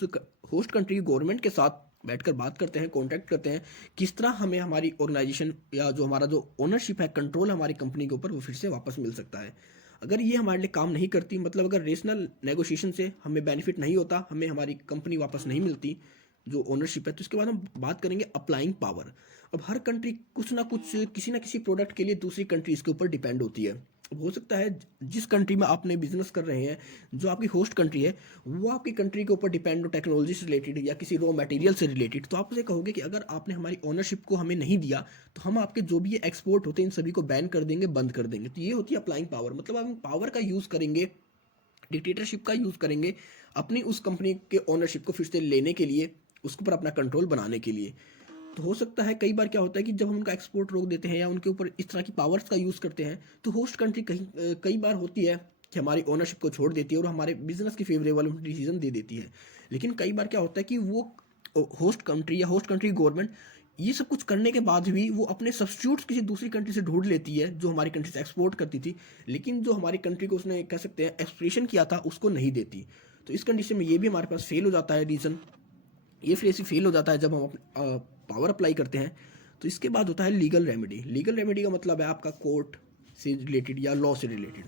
होस्ट कंट्री की गवर्नमेंट के साथ बैठकर बात करते हैं, कॉन्टैक्ट करते हैं, किस तरह हमें हमारी ऑर्गेनाइजेशन या जो हमारा जो ओनरशिप है, कंट्रोल हमारी कंपनी के ऊपर, वो फिर से वापस मिल सकता है। अगर ये हमारे लिए काम नहीं करती, मतलब अगर रेशनल नेगोशिएशन से हमें बेनिफिट नहीं होता, हमें हमारी कंपनी वापस नहीं मिलती जो ओनरशिप है, तो इसके बाद हम बात करेंगे अप्लाइंग पावर। अब हर कंट्री कुछ ना कुछ, किसी ना किसी प्रोडक्ट के लिए दूसरी कंट्रीज़ के ऊपर डिपेंड होती है। अब हो सकता है जिस कंट्री में आपने बिजनेस कर रहे हैं, जो आपकी होस्ट कंट्री है, वो आपकी कंट्री के ऊपर डिपेंड हो टेक्नोलॉजी से रिलेटेड या किसी रॉ मटेरियल से रिलेटेड, तो आप उसे कहोगे कि अगर आपने हमारी ओनरशिप को हमें नहीं दिया तो हम आपके जो भी ये एक्सपोर्ट होते हैं इन सभी को बैन कर देंगे, बंद कर देंगे। तो ये होती है अप्लाइंग पावर, मतलब हम पावर का यूज़ करेंगे, डिक्टेटरशिप का यूज़ करेंगे अपनी उस कंपनी के ओनरशिप को फिर से लेने के लिए, उसके ऊपर अपना कंट्रोल बनाने के लिए। तो हो सकता है कई बार क्या होता है कि जब हम उनका एक्सपोर्ट रोक देते हैं या उनके ऊपर इस तरह की पावर्स का यूज़ करते हैं, तो होस्ट कंट्री कई बार होती है कि हमारी ओनरशिप को छोड़ देती है और हमारे बिजनेस की फेवरेबल डिसीजन दे देती है। लेकिन कई बार क्या होता है कि वो होस्ट कंट्री या होस्ट कंट्री गवर्नमेंट ये सब कुछ करने के बाद भी वो अपने सब्स्टिट्यूट्स किसी दूसरी कंट्री से ढूंढ लेती है जो हमारी कंट्री से एक्सपोर्ट करती थी, लेकिन जो हमारी कंट्री को उसने कह सकते हैं एक्सप्रेशन किया था उसको नहीं देती। तो इस कंडीशन में ये भी हमारे पास फेल हो जाता है रीज़न। ये फिर ऐसे फेल हो जाता है जब हम पावर अप्लाई करते हैं। तो इसके बाद होता है लीगल रेमेडी। लीगल रेमेडी का मतलब है आपका कोर्ट से रिलेटेड या लॉ से रिलेटेड।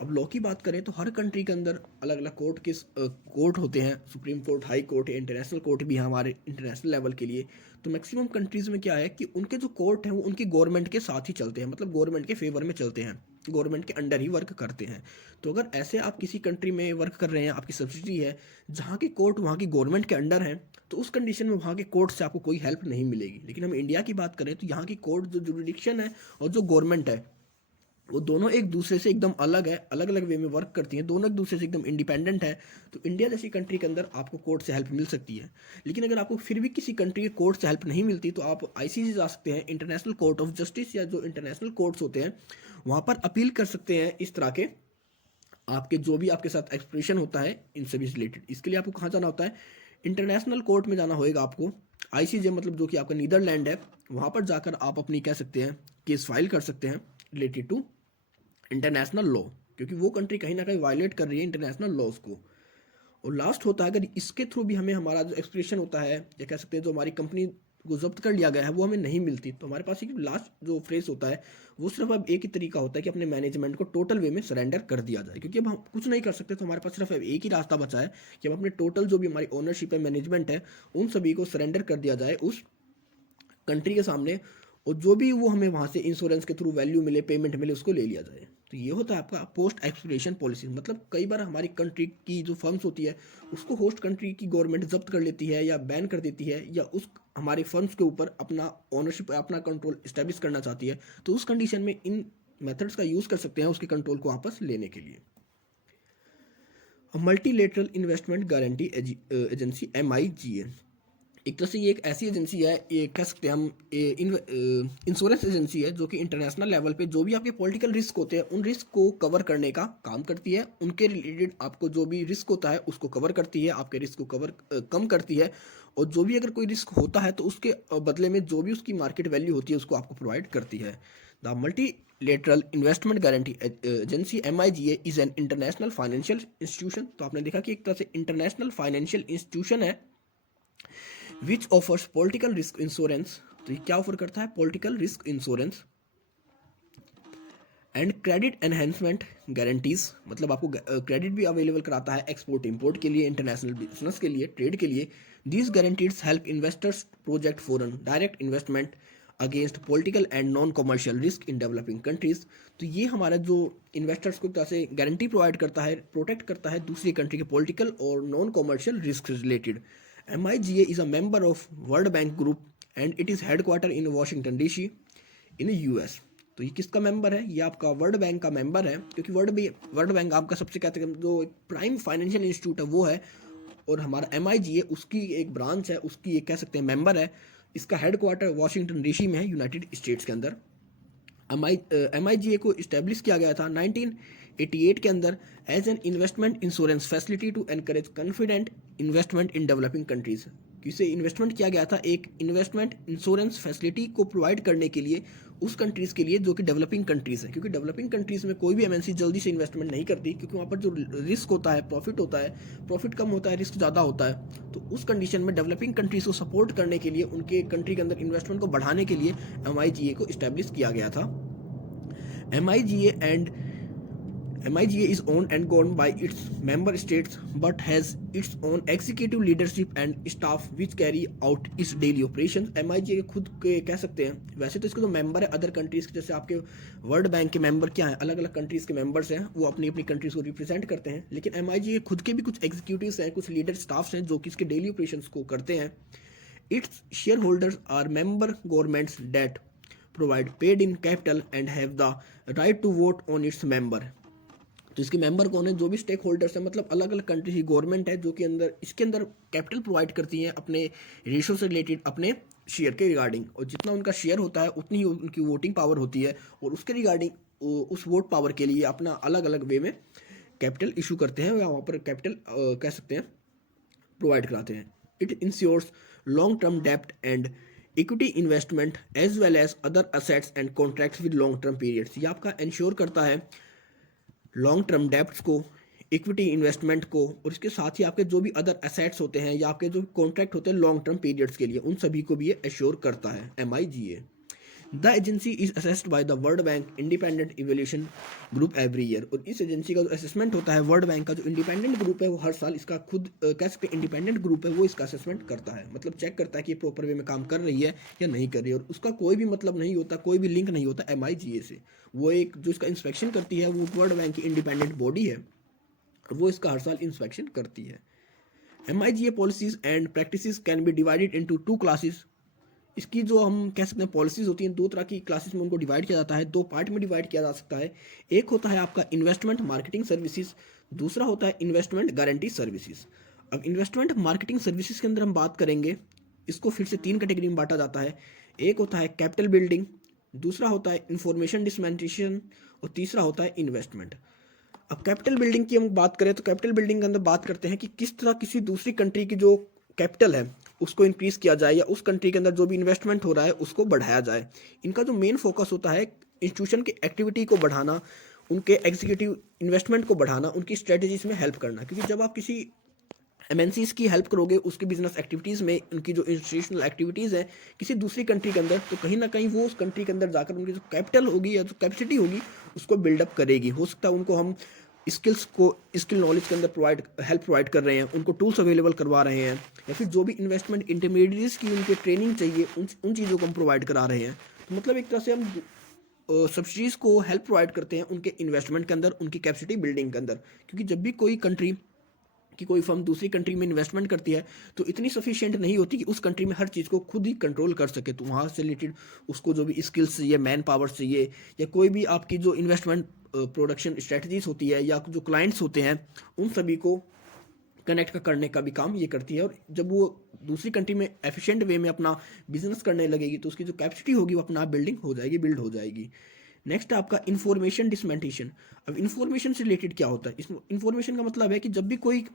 अब लॉ की बात करें तो हर कंट्री के अंदर अलग अलग कोर्ट होते हैं, सुप्रीम कोर्ट, हाई कोर्ट है, इंटरनेशनल कोर्ट भी है हमारे इंटरनेशनल लेवल के लिए। तो मैक्सिमम कंट्रीज़ में क्या है कि उनके जो कोर्ट हैं वो उनकी गवर्नमेंट के साथ ही चलते हैं, मतलब गवर्नमेंट के फेवर में चलते हैं, गवर्नमेंट के अंडर ही वर्क करते हैं। तो अगर ऐसे आप किसी कंट्री में वर्क कर रहे हैं, आपकी सब्सिडी है जहाँ की कोर्ट वहाँ की गवर्नमेंट के अंडर है, तो उस कंडीशन में वहाँ के कोर्ट से आपको कोई हेल्प नहीं मिलेगी। लेकिन हम इंडिया की बात करें तो यहाँ की कोर्ट जो जुरिडिक्शन है और जो गवर्नमेंट है वो दोनों एक दूसरे से एकदम अलग है, अलग अलग वे में वर्क करती हैं, दोनों एक दूसरे से एकदम इंडिपेंडेंट है। तो इंडिया जैसी कंट्री के अंदर आपको कोर्ट से हेल्प मिल सकती है। लेकिन अगर आपको फिर भी किसी कंट्री के कोर्ट से हेल्प नहीं मिलती तो आप आईसीजे जा सकते हैं, इंटरनेशनल कोर्ट ऑफ जस्टिस, या जो इंटरनेशनल कोर्ट्स होते हैं वहाँ पर अपील कर सकते हैं इस तरह के आपके जो भी आपके साथ एक्सप्रेशन होता है इन सभी से रिलेटेड। इसके लिए आपको कहाँ जाना होता है, इंटरनेशनल कोर्ट में जाना होएगा आपको, ICJ मतलब जो कि आपका नीदरलैंड है, वहाँ पर जाकर आप अपनी कह सकते हैं केस फाइल कर सकते हैं रिलेटेड टू इंटरनेशनल लॉ, क्योंकि वो कंट्री कहीं ना कहीं वायलेट कर रही है इंटरनेशनल लॉज को। और लास्ट होता है अगर इसके थ्रू भी हमें हमारा जो एक्सप्रेशन होता है या कह सकते हैं जो हमारी कंपनी को जब्त कर लिया गया है वो हमें नहीं मिलती, तो हमारे पास एक लास्ट जो फ्रेज होता है वो सिर्फ अब एक ही तरीका होता है कि अपने मैनेजमेंट को टोटल वे में सरेंडर कर दिया जाए, क्योंकि अब हम कुछ नहीं कर सकते, तो हमारे पास सिर्फ अब एक ही रास्ता बचा है कि हम अपने टोटल जो भी हमारी ओनरशिप है, मैनेजमेंट है, उन सभी को सरेंडर कर दिया जाए उस कंट्री के सामने, और जो भी वो हमें वहाँ से इंश्योरेंस के थ्रू वैल्यू मिले, पेमेंट मिले, उसको ले लिया जाए। तो ये होता है आपका पोस्ट एक्सपिरेशन पॉलिसी। मतलब कई बार हमारी कंट्री की जो फर्म्स होती है उसको होस्ट कंट्री की गवर्नमेंट जब्त कर लेती है या बैन कर देती है, या उस हमारे फर्म्स के ऊपर अपना ओनरशिप, अपना कंट्रोल इस्टेब्लिश करना चाहती है, तो उस कंडीशन में इन मेथड्स का यूज़ कर सकते हैं उसके कंट्रोल को वापस लेने के लिए। Multilateral investment guarantee agency MIGA, एक तरह से ये एक ऐसी एजेंसी है, ये कह सकते हैं हम इंश्योरेंस एजेंसी है जो कि इंटरनेशनल लेवल पे जो भी आपके पॉलिटिकल रिस्क होते हैं उन रिस्क को कवर करने का काम करती है। उनके रिलेटेड आपको जो भी रिस्क होता है उसको कवर करती है, आपके रिस्क को कम करती है, और जो भी अगर कोई रिस्क होता है तो उसके बदले में जो भी उसकी मार्केट वैल्यू होती है उसको आपको प्रोवाइड करती है। The multilateral investment guarantee agency MIGA is an international financial institution. तो आपने देखा कि एक तरह से इंटरनेशनल फाइनेंशियल इंस्टीट्यूशन है which offers political risk insurance. तो ये क्या ऑफर करता है? Political risk insurance and credit enhancement guarantees, मतलब आपको क्रेडिट भी अवेलेबल कराता है एक्सपोर्ट इंपोर्ट के लिए, इंटरनेशनल बिजनेस के लिए, ट्रेड के लिए। These guarantees help investors project foreign direct investment against political and non commercial risk in developing countries. तो ये हमारा जो इन्वेस्टर्स को एक तरह से गारंटी प्रोवाइड करता है, प्रोटेक्ट करता है दूसरी कंट्री के पॉलिटिकल और non commercial risk related. MIGA is a member of World Bank Group and it is headquartered in Washington DC in US। तो ये किसका मेंबर है? ये आपका वर्ल्ड बैंक का मेंबर है, क्योंकि वर्ल्ड बैंक आपका सबसे कहते हैं जो प्राइम फाइनेंशियल इंस्टीट्यूट है वो है, और हमारा MIGA उसकी एक ब्रांच है, उसकी एक कह सकते हैं मेंबर है। इसका हेडक्वार्टर वाशिंगटन DC में है, यूनाइटेड स्टेट्स के अंदर। MIGA को इस्टेब्लिश किया गया था 1988 के अंदर as an investment insurance facility to encourage confident investment in developing countries. इसे इन्वेस्टमेंट किया गया था एक इन्वेस्टमेंट इंश्योरेंस फैसिलिटी को प्रोवाइड करने के लिए उस कंट्रीज़ के लिए जो कि डेवलपिंग कंट्रीज़ है, क्योंकि डेवलपिंग कंट्रीज़ में कोई भी MNC जल्दी से इन्वेस्टमेंट नहीं करती, क्योंकि वहाँ पर जो रिस्क होता है, प्रॉफिट होता है, प्रॉफिट कम होता है, रिस्क ज़्यादा होता है। तो उस कंडीशन में डेवलपिंग कंट्रीज़ को सपोर्ट करने के लिए, उनके कंट्री के अंदर इन्वेस्टमेंट को बढ़ाने के लिए MIGA को इस्टेब्लिश किया गया था। MIGA is owned and governed by its member states but has its own executive leadership and staff which carry out its daily operations। MIGA खुद के कह सकते हैं, वैसे तो इसके जो मेंबर है अदर कंट्रीज़ के, जैसे आपके वर्ल्ड बैंक के मेंबर क्या हैं, अलग अलग कंट्रीज़ के मेंबर्स हैं, वो अपनी अपनी कंट्रीज़ को रिप्रेजेंट करते हैं, लेकिन MIGA खुद के भी कुछ एग्जीक्यूटिव्स हैं, कुछ लीडर स्टाफ्स हैं जो कि इसके डेली ऑपरेशंस को करते हैं। Its shareholders are member governments that provide paid in capital and have the right to vote on its member. तो इसके मेंबर कौन है? जो भी स्टेक होल्डर्स हैं, मतलब अलग अलग कंट्री की गवर्नमेंट है जो कि इसके अंदर कैपिटल प्रोवाइड करती है अपने रेशो से रिलेटेड, अपने शेयर के रिगार्डिंग, और जितना उनका शेयर होता है उतनी ही उनकी वोटिंग पावर होती है, और उसके रिगार्डिंग उस वोट पावर के लिए अपना अलग अलग वे में कैपिटल इशू करते हैं या वहाँ पर कैपिटल कह सकते हैं प्रोवाइड कराते हैं। इट इंश्योर्स लॉन्ग टर्म डेप्ट and equity investment as well as other assets and contracts with long term periods. ये आपका इंश्योर करता है लॉन्ग टर्म डेप्ट्स को, इक्विटी इन्वेस्टमेंट को, और इसके साथ ही आपके जो भी अदर एसेट्स होते हैं या आपके जो कॉन्ट्रैक्ट होते हैं लॉन्ग टर्म पीरियड्स के लिए, उन सभी को भी ये एश्योर करता है MIGA। The agency is assessed by the world bank independent evaluation group every year. और इस एजेंसी का जो असेसमेंट होता है, वर्ल्ड बैंक का जो इंडिपेंडेंट ग्रुप है वो हर साल इसका खुद कह सकते हैं इंडिपेंडेंट ग्रुप है वो इसका असेसमेंट करता है, मतलब चेक करता है कि ये प्रॉपर वे में काम कर रही है या नहीं कर रही है, और उसका कोई भी मतलब नहीं होता, कोई भी लिंक नहीं होता MIGA से। वो एक जो इसका इंस्पेक्शन करती है वो वर्ल्ड बैंक की इंडिपेंडेंट बॉडी है, और वो इसका हर साल इंस्पेक्शन करती है। MIGA policies and practices can be divided into 2 classes. इसकी जो हम कह सकते हैं पॉलिसीज होती हैं, 2 तरह की क्लासेस में उनको डिवाइड किया जाता है, 2 पार्ट में डिवाइड किया जा सकता है। एक होता है आपका इन्वेस्टमेंट मार्केटिंग सर्विसेज, दूसरा होता है इन्वेस्टमेंट गारंटी सर्विसेज। अब इन्वेस्टमेंट मार्केटिंग सर्विसेज के अंदर हम बात करेंगे, इसको फिर से 3 कैटेगरी में बांटा जाता है। एक होता है कैपिटल बिल्डिंग, दूसरा होता है इंफॉर्मेशन डिसमेंटेशन, और तीसरा होता है इन्वेस्टमेंट। अब कैपिटल बिल्डिंग की हम बात करें तो कैपिटल बिल्डिंग के अंदर बात करते हैं कि किस तरह किसी दूसरी कंट्री की जो कैपिटल है उसको इंक्रीज़ किया जाए या उस कंट्री के अंदर जो भी इन्वेस्टमेंट हो रहा है उसको बढ़ाया जाए। इनका जो मेन फोकस होता है इंस्टीट्यूशन की एक्टिविटी को बढ़ाना, उनके एग्जीक्यूटिव इन्वेस्टमेंट को बढ़ाना, उनकी स्ट्रेटजीज में हेल्प करना। क्योंकि जब आप किसी एमएनसीज की हेल्प करोगे उसकी बिजनेस एक्टिविटीज़ में, उनकी जो इंस्टीट्यूशनल एक्टिविटीज़ हैं किसी दूसरी कंट्री के अंदर, तो कहीं ना कहीं वो उस कंट्री के अंदर जाकर उनकी जो कैपिटल होगी या जो कैपेसिटी होगी उसको बिल्डअप करेगी। हो सकता है उनको हम स्किल नॉलेज के अंदर हेल्प प्रोवाइड कर रहे हैं, उनको टूल्स अवेलेबल करवा रहे हैं, या फिर जो भी इन्वेस्टमेंट इंटरमीडिएट्स की उनके ट्रेनिंग चाहिए उन चीज़ों को हम प्रोवाइड करा रहे हैं। तो मतलब एक तरह से हम सब्सिडीज़ को हेल्प प्रोवाइड करते हैं उनके इन्वेस्टमेंट के अंदर, उनकी कैपेसिटी बिल्डिंग के अंदर। क्योंकि जब भी कोई कंट्री कि कोई फर्म दूसरी कंट्री में इन्वेस्टमेंट करती है तो इतनी सफिशिएंट नहीं होती कि उस कंट्री में हर चीज़ को खुद ही कंट्रोल कर सके। तो वहाँ से रिलेटेड उसको जो भी स्किल्स चाहिए, मैन पावर चाहिए, या कोई भी आपकी जो इन्वेस्टमेंट प्रोडक्शन स्ट्रेटजीज होती है या जो क्लाइंट्स होते हैं उन सभी को कनेक्ट करने का भी काम ये करती है। और जब वो दूसरी कंट्री में एफिशिएंट वे में अपना बिजनेस करने लगेगी तो उसकी जो कैपेसिटी होगी वो अपना बिल्ड हो जाएगी। नेक्स्ट है आपका इन्फॉर्मेशन डिसमेंटेशन। अब इन्फॉर्मेशन से रिलेटेड क्या होता है? इस इन्फॉर्मेशन का मतलब है कि जब भी कोई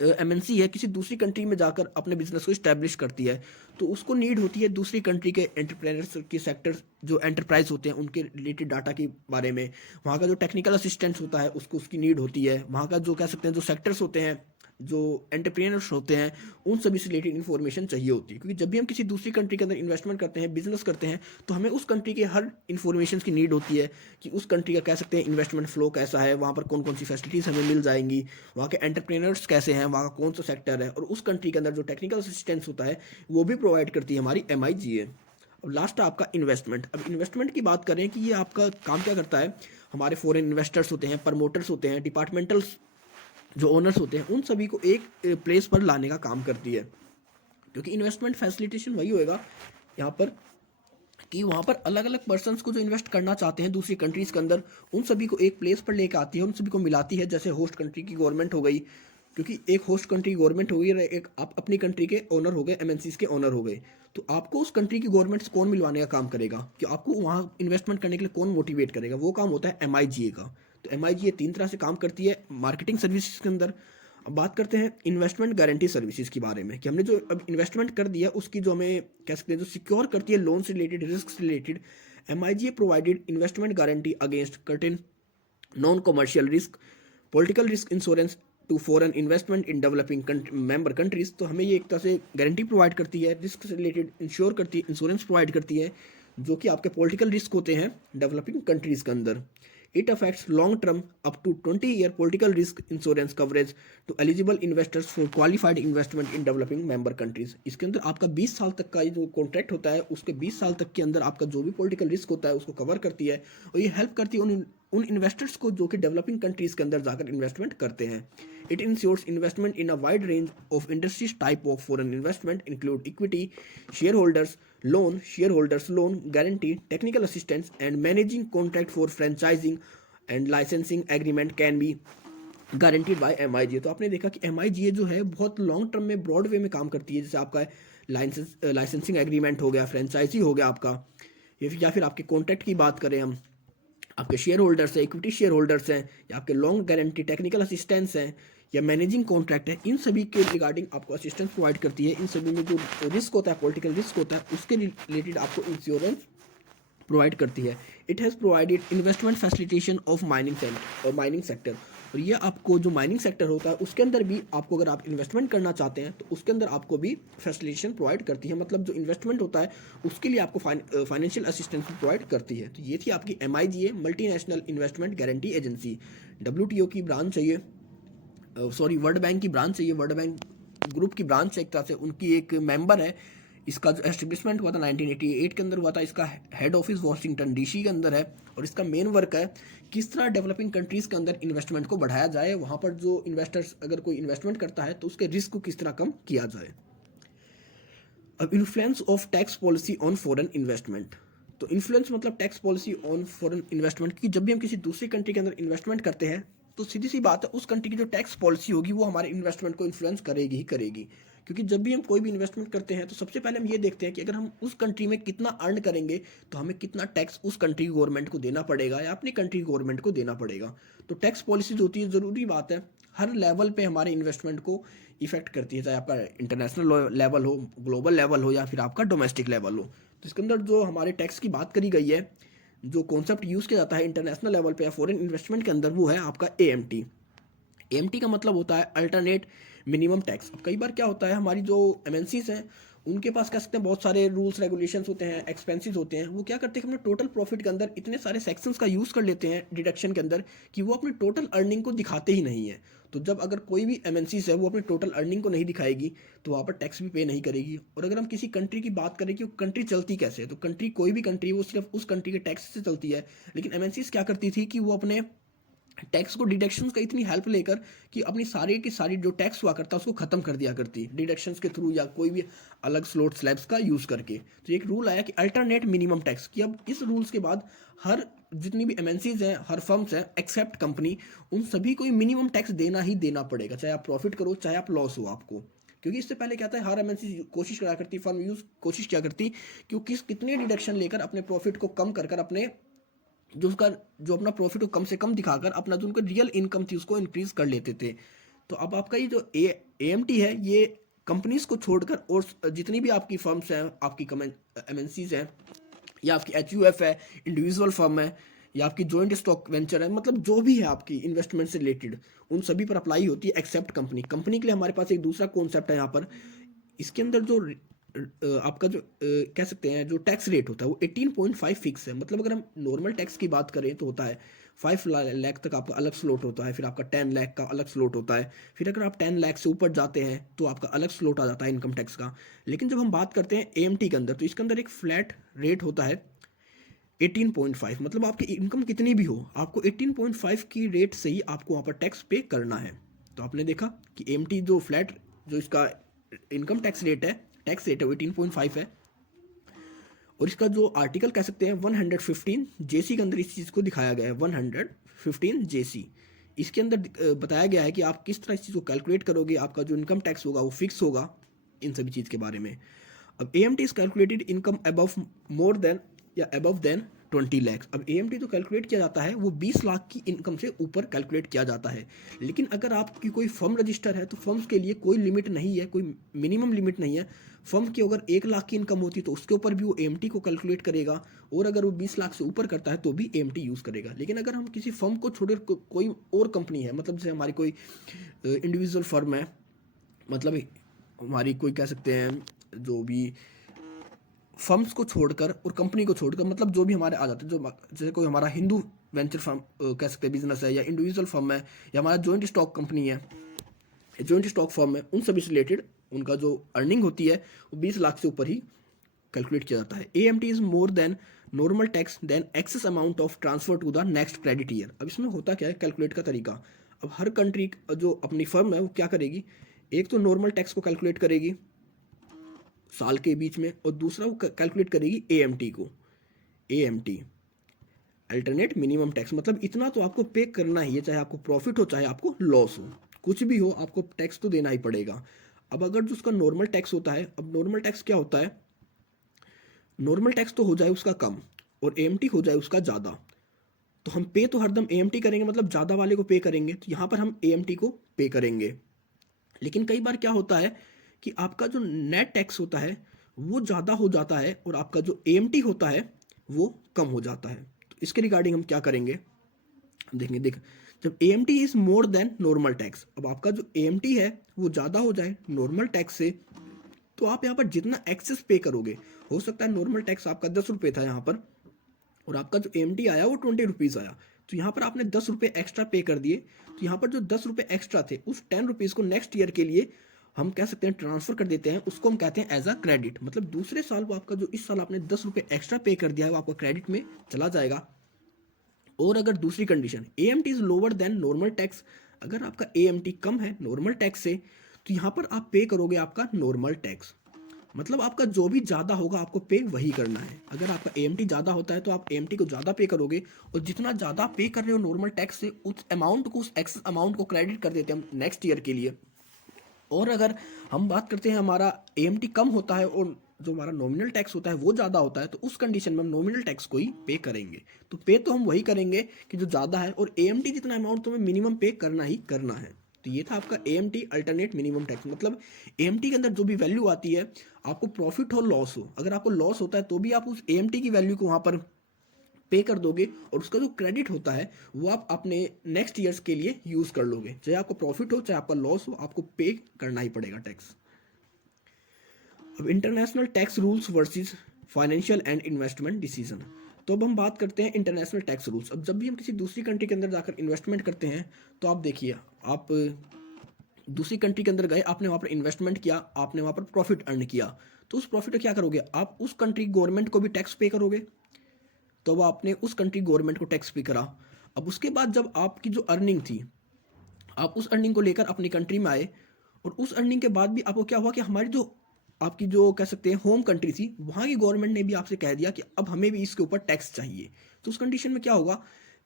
एमएनसी है किसी दूसरी कंट्री में जाकर अपने बिजनेस को इस्टेब्लिश करती है तो उसको नीड होती है दूसरी कंट्री के एंटरप्रेनर्स के सेक्टर जो एंटरप्राइज होते हैं उनके रिलेटेड डाटा के बारे में, वहाँ का जो टेक्निकल असिस्टेंस होता है उसको उसकी नीड होती है, वहाँ का जो कह सकते हैं जो सेक्टर्स होते हैं, जो एंटरप्रेनर्स होते हैं, उन सभी से रिलेटेड इन्फॉर्मेशन चाहिए होती है। क्योंकि जब भी हम किसी दूसरी कंट्री के अंदर इन्वेस्टमेंट करते हैं, बिजनेस करते हैं, तो हमें उस कंट्री के हर इन्फॉर्मेशन की नीड होती है कि उस कंट्री का कह सकते हैं इन्वेस्टमेंट फ्लो कैसा है, वहाँ पर कौन कौन सी फैसिलिटीज़ हमें मिल जाएंगी, वहाँ के एंटरप्रेनर्स कैसे हैं, वहाँ का कौन सा सेक्टर है, और उस कंट्री के अंदर जो टेक्निकल असिस्टेंस होता है वो भी प्रोवाइड करती है हमारी MIGA। अब लास्ट है आपका इन्वेस्टमेंट। अब इन्वेस्टमेंट की बात करें कि ये आपका काम क्या करता है, हमारे फॉरेन इन्वेस्टर्स होते हैं, प्रमोटर्स होते हैं, डिपार्टमेंटल जो ओनर्स होते हैं, उन सभी को एक प्लेस पर लाने का काम करती है। क्योंकि इन्वेस्टमेंट फैसिलिटेशन वही होएगा यहाँ पर कि वहाँ पर अलग अलग पर्सन्स को जो इन्वेस्ट करना चाहते हैं दूसरी कंट्रीज़ के अंदर, उन सभी को एक प्लेस पर लेकर आती है, उन सभी को मिलाती है। जैसे होस्ट कंट्री की गवर्नमेंट हो गई, क्योंकि एक होस्ट कंट्री गवर्नमेंट हो गई और एक आप अपनी कंट्री के ओनर हो गए, MNCs के ओनर हो गए, तो आपको उस कंट्री की गवर्नमेंट से कौन मिलवाने का काम करेगा, कि आपको वहाँ इन्वेस्टमेंट करने के लिए कौन मोटिवेट करेगा, वो काम होता है MIGA का। तो MIGA 3 तरह से काम करती है मार्केटिंग सर्विसेज के अंदर। अब बात करते हैं इन्वेस्टमेंट गारंटी सर्विसेज के बारे में, कि हमने जो अब इन्वेस्टमेंट कर दिया उसकी जो हमें कह सकते हैं जो सिक्योर करती है लोन से रिलेटेड, रिस्क से related. MIGA provided investment guarantee against certain non commercial risk, political risk insurance to foreign investment in developing member countries. तो हमें ये एक तरह से गारंटी प्रोवाइड करती है, रिस्क से रिलेटेड इंश्योर करती है, इंश्योरेंस प्रोवाइड करती है जो कि आपके पॉलिटिकल रिस्क होते हैं डेवलपिंग कंट्रीज के अंदर। It affects long-term up to 20-year political risk insurance coverage to eligible investors for qualified investment in developing member countries। इसके अंदर आपका 20 साल तक का ये जो कॉन्ट्रैक्ट होता है उसके 20 साल तक के अंदर आपका जो भी पॉलिटिकल रिस्क होता है उसको कवर करती है, और ये हेल्प करती है उन इन्वेस्टर्स को जो कि डेवलपिंग कंट्रीज के अंदर जाकर इन्वेस्टमेंट करते हैं। It insures investment in a wide range of industries type of foreign investment include equity, shareholders loan, guarantee, technical assistance and managing contract for franchising and licensing agreement can be guaranteed by MIGA। तो आपने देखा कि MIGA जो है बहुत long term में broad way में काम करती है। जैसे आपका लाइसेंसिंग एग्रीमेंट हो गया, फ्रेंचाइजी हो गया आपका, या फिर आपके कॉन्ट्रैक्ट की बात करें हम, आपके शेयर होल्डर्स हैं, इक्विटी शेयर होल्डर्स हैं, या आपके लॉन्ग गारंटी, टेक्निकल असिस्टेंस हैं, या मैनेजिंग कॉन्ट्रैक्ट है, इन सभी के रिगार्डिंग आपको असिस्टेंस प्रोवाइड करती है। इन सभी में जो रिस्क होता है, पॉलिटिकल रिस्क होता है, उसके रिलेटेड आपको इंश्योरेंस प्रोवाइड करती है। It has provided investment facilitation of mining sector. और ये आपको जो माइनिंग सेक्टर होता है उसके अंदर भी आपको अगर आप इन्वेस्टमेंट करना चाहते हैं तो उसके अंदर आपको भी फैसिलिटेशन प्रोवाइड करती है। मतलब जो इन्वेस्टमेंट होता है उसके लिए आपको फाइनेंशियल असिस्टेंस प्रोवाइड करती है। तो ये थी आपकी MIGA, multinational investment guarantee agency. WTO की ब्रांच है ये, वर्ल्ड बैंक की ब्रांच है ये, वर्ल्ड बैंक ग्रुप की ब्रांच है एक तरह से, उनकी एक मेंबर है। इसका जो एस्टेब्लिशमेंट हुआ था 1988 के अंदर हुआ था। इसका हेड ऑफिस वॉशिंगटन DC के अंदर है, और इसका मेन वर्क है किस तरह डेवलपिंग कंट्रीज़ के अंदर इन्वेस्टमेंट को बढ़ाया जाए, वहाँ पर जो इन्वेस्टर्स अगर कोई इन्वेस्टमेंट करता है तो उसके रिस्क को किस तरह कम किया जाए। अब influence of tax policy on foreign investment. तो इन्फ्लुएंस मतलब tax policy on foreign investment की, जब भी हम किसी दूसरी कंट्री के अंदर इन्वेस्टमेंट करते हैं तो सीधी सी बात है उस कंट्री की जो टैक्स पॉलिसी होगी वो हमारे इन्वेस्टमेंट को इन्फ्लुएंस करेगी ही करेगी। क्योंकि जब भी हम कोई भी इन्वेस्टमेंट करते हैं तो सबसे पहले हम ये देखते हैं कि अगर हम उस कंट्री में कितना अर्न करेंगे तो हमें कितना टैक्स उस कंट्री की गवर्नमेंट को देना पड़ेगा या अपनी कंट्री की गवर्नमेंट को देना पड़ेगा। तो टैक्स पॉलिसी जो होती है ज़रूरी बात है, हर लेवल पे हमारे इन्वेस्टमेंट को इफेक्ट करती है, चाहे आपका इंटरनेशनल लेवल हो, ग्लोबल लेवल हो या फिर आपका डोमेस्टिक लेवल हो। तो इसके अंदर जो हमारे टैक्स की बात करी गई है, जो कॉन्सेप्ट यूज़ किया जाता है इंटरनेशनल लेवल पे या फॉरेन इन्वेस्टमेंट के अंदर, वो है आपका AMT। AMT का मतलब होता है अल्टरनेट मिनिमम टैक्स। अब कई बार क्या होता है, हमारी जो MNCs हैं उनके पास कह सकते हैं बहुत सारे रूल्स रेगुलेशंस होते हैं, एक्सपेंसेस होते हैं। वो क्या करते हैं कि अपने टोटल प्रॉफिट के अंदर इतने सारे सेक्शंस का यूज़ कर लेते हैं डिडक्शन के अंदर कि वो अपनी टोटल अर्निंग को दिखाते ही नहीं है। तो जब अगर कोई भी MNCs है वो अपनी टोटल अर्निंग को नहीं दिखाएगी तो वहाँ पर टैक्स भी पे नहीं करेगी। और अगर हम किसी कंट्री की बात करें कि वो कंट्री चलती कैसे है, तो कंट्री कोई भी कंट्री वो सिर्फ उस कंट्री के टैक्स से चलती है। लेकिन MNCs क्या करती थी कि वो अपने टैक्स को डिडक्शंस का इतनी हेल्प लेकर कि अपनी सारी की सारी जो टैक्स हुआ करता उसको खत्म कर दिया करती डिडक्शंस के थ्रू या कोई भी अलग स्लॉट स्लैब्स का यूज़ करके। तो एक रूल आया कि अल्टरनेट मिनिमम टैक्स कि अब इस रूल्स के बाद हर जितनी भी MNCs हैं, हर फर्म्स हैं एक्सेप्ट कंपनी, उन सभी को मिनिमम टैक्स देना ही देना पड़ेगा, चाहे आप प्रॉफिट करो चाहे आप लॉस हो आपको। क्योंकि इससे पहले क्या था, हर MNC कोशिश करा करती, फर्म यूज कोशिश क्या करती कि वो कितने डिडक्शन लेकर अपने प्रॉफिट को कम कर अपने जो अपना प्रॉफिट को कम से कम दिखाकर अपना जो उनका रियल इनकम थी उसको इंक्रीज कर लेते थे। तो अब आपका ये जो AMT है ये कंपनीज को छोड़कर और जितनी भी आपकी फर्म्स हैं, आपकी MNCs हैं या आपकी HUF है, इंडिविजुअल फर्म है या आपकी जॉइंट स्टॉक वेंचर है, मतलब जो भी है आपकी इन्वेस्टमेंट से रिलेटेड, उन सभी पर अप्लाई होती है एक्सेप्ट कंपनी। कंपनी के लिए हमारे पास एक दूसरा कॉन्सेप्ट है यहाँ पर। इसके अंदर जो आपका जो कह सकते हैं जो टैक्स रेट होता है वो 18.5 फिक्स है। मतलब अगर हम नॉर्मल टैक्स की बात करें तो होता है 5 लाख तक आपका अलग स्लॉट होता है, फिर आपका 10 लाख का अलग स्लॉट होता है, फिर अगर आप 10 लाख से ऊपर जाते हैं तो आपका अलग स्लॉट आ जाता है इनकम टैक्स का। लेकिन जब हम बात करते हैं AMT के अंदर तो इसके अंदर एक फ्लैट रेट होता है 18.5। मतलब आपकी इनकम कितनी भी हो आपको 18.5 की रेट से ही आपको वहाँ पर टैक्स पे करना है। तो आपने देखा कि AMT जो फ्लैट जो इसका इनकम टैक्स रेट है वो 18.5 है। और इसका जो आर्टिकल कह सकते हैं 115 JC के अंदर इस चीज़ को दिखाया गया है। 115 JC इसके अंदर बताया गया है कि आप किस तरह इस चीज़ को कैलकुलेट करोगे, आपका जो इनकम टैक्स होगा वो फिक्स होगा इन सभी चीज़ के बारे में। अब AMT is calculated income above more than या अबव देन 20 लाख। अब AMT जो कैलकुलेट किया जाता है वो 20 लाख की इनकम से ऊपर कैलकुलेट किया जाता है। लेकिन अगर आपकी कोई फर्म रजिस्टर है तो फर्म्स के लिए कोई लिमिट नहीं है, कोई मिनिमम लिमिट नहीं है। फर्म की अगर 1 लाख की इनकम होती तो उसके ऊपर भी वो AMT को कैलकुलेट करेगा, और अगर वो 20 लाख से ऊपर करता है तो भी AMT यूज़ करेगा। लेकिन अगर हम किसी फर्म को छोड़कर कोई और कंपनी है, मतलब जैसे हमारी कोई इंडिविजुअल फर्म है, मतलब हमारी कोई कह सकते हैं जो भी फर्म्स को छोड़कर और कंपनी को छोड़कर, मतलब जो भी हमारे आ जाते हैं, जो जैसे कोई हमारा हिंदू वेंचर फर्म कह सकते हैं बिजनेस है, या इंडिविजुअल फर्म है, या हमारा जॉइंट स्टॉक कंपनी है, जॉइंट स्टॉक फर्म है, उन सभी से रिलेटेड उनका जो अर्निंग होती है वो 20 लाख से ऊपर ही कैलकुलेट किया जाता है। AMT is more than normal tax than excess amount of transfer to the next credit year. अब इसमें होता क्या है कैलकुलेट का तरीका। अब हर कंट्री जो अपनी फर्म है वो क्या करेगी, एक तो नॉर्मल टैक्स को कैलकुलेट करेगी साल के बीच में, और दूसरा वो कैलकुलेट करेगी AMT को। AMT अल्टरनेट मिनिमम टैक्स, मतलब इतना तो आपको पे करना ही है, चाहे आपको प्रॉफिट हो चाहे आपको लॉस हो, कुछ भी हो आपको टैक्स तो देना ही पड़ेगा। अब अगर जो उसका नॉर्मल टैक्स होता है, अब नॉर्मल टैक्स क्या होता है, नॉर्मल टैक्स तो हो जाए उसका कम और AMT हो जाए उसका ज़्यादा, तो हम पे तो हरदम AMT करेंगे, मतलब ज़्यादा वाले को पे करेंगे, तो यहाँ पर हम AMT को पे करेंगे। लेकिन कई बार क्या होता है कि आपका जो नेट टैक्स होता है वो ज़्यादा हो जाता है और आपका जो AMT होता है वो कम हो जाता है। तो इसके रिगार्डिंग हम क्या करेंगे, देख जब AMT is more than normal tax, अब आपका जो AMT है वो ज़्यादा हो जाए नॉर्मल टैक्स से, तो आप यहाँ पर जितना एक्सेस पे करोगे, हो सकता है नॉर्मल टैक्स आपका 10 रुपये था यहाँ पर और आपका जो AMT आया वो 20 रुपीज़ आया, तो यहाँ पर आपने 10 रुपये एक्स्ट्रा पे कर दिए। तो यहाँ पर जो 10 रुपये एक्स्ट्रा थे उस 10 रुपीज़ को नेक्स्ट ईयर के लिए हम कह सकते हैं ट्रांसफर कर देते हैं, उसको हम कहते हैं एज अ क्रेडिट। मतलब दूसरे साल वो आपका जो इस साल आपने 10 रुपये एक्स्ट्रा पे कर दिया है वो आपका क्रेडिट में चला जाएगा। और अगर दूसरी condition AMT is lower than normal tax, अगर आपका AMT कम है नॉर्मल टैक्स से, तो यहाँ पर आप पे करोगे आपका नॉर्मल टैक्स। मतलब आपका जो भी ज़्यादा होगा आपको पे वही करना है। अगर आपका AMT ज़्यादा होता है तो आप AMT को ज़्यादा पे करोगे, और जितना ज़्यादा पे कर रहे हो नॉर्मल टैक्स से उस अमाउंट को, उस एक्सेस अमाउंट को क्रेडिट कर देते हैं हम नेक्स्ट ईयर के लिए। और अगर हम बात करते हैं हमारा एएमटी कम होता है और जो हमारा नॉमिनल टैक्स होता है वो ज़्यादा होता है, तो उस कंडीशन में हम नॉमिनल टैक्स को ही पे करेंगे। तो पे तो हम वही करेंगे कि जो ज़्यादा है, और एएमटी जितना अमाउंट तुम्हें मिनिमम पे करना ही करना है। तो ये था आपका एएमटी अल्टरनेट मिनिमम टैक्स। मतलब एएमटी के अंदर जो भी वैल्यू आती है, आपको प्रॉफिट हो लॉस हो, अगर आपको लॉस होता है तो भी आप उस एएमटी की वैल्यू को वहाँ पर पे कर दोगे, और उसका जो क्रेडिट होता है वो आप अपने नेक्स्ट ईयर्स के लिए यूज़ कर लोगे। चाहे आपको प्रॉफिट हो चाहे आपका लॉस हो, आपको पे करना ही पड़ेगा टैक्स। अब international tax rules versus financial and investment decision. तो अब हम बात करते हैं इंटरनेशनल टैक्स रूल्स। अब जब भी हम किसी दूसरी कंट्री के अंदर जाकर इन्वेस्टमेंट करते हैं, तो आप देखिए, आप दूसरी कंट्री के अंदर गए, आपने वहाँ पर इन्वेस्टमेंट किया, आपने वहाँ पर प्रॉफिट अर्न किया, तो उस प्रॉफिट का क्या करोगे, आप उस कंट्री गवर्नमेंट को भी टैक्स पे करोगे। तो अब आपने उस कंट्री गवर्नमेंट को टैक्स पे करा। अब उसके बाद जब आपकी जो अर्निंग थी, आप उस अर्निंग को लेकर अपनी कंट्री में आए, और उस अर्निंग के बाद भी आपको क्या हुआ कि हमारी जो आपकी जो कह सकते हैं होम कंट्री थी, वहाँ की गवर्नमेंट ने भी आपसे कह दिया कि अब हमें भी इसके ऊपर टैक्स चाहिए। तो उस कंडीशन में क्या होगा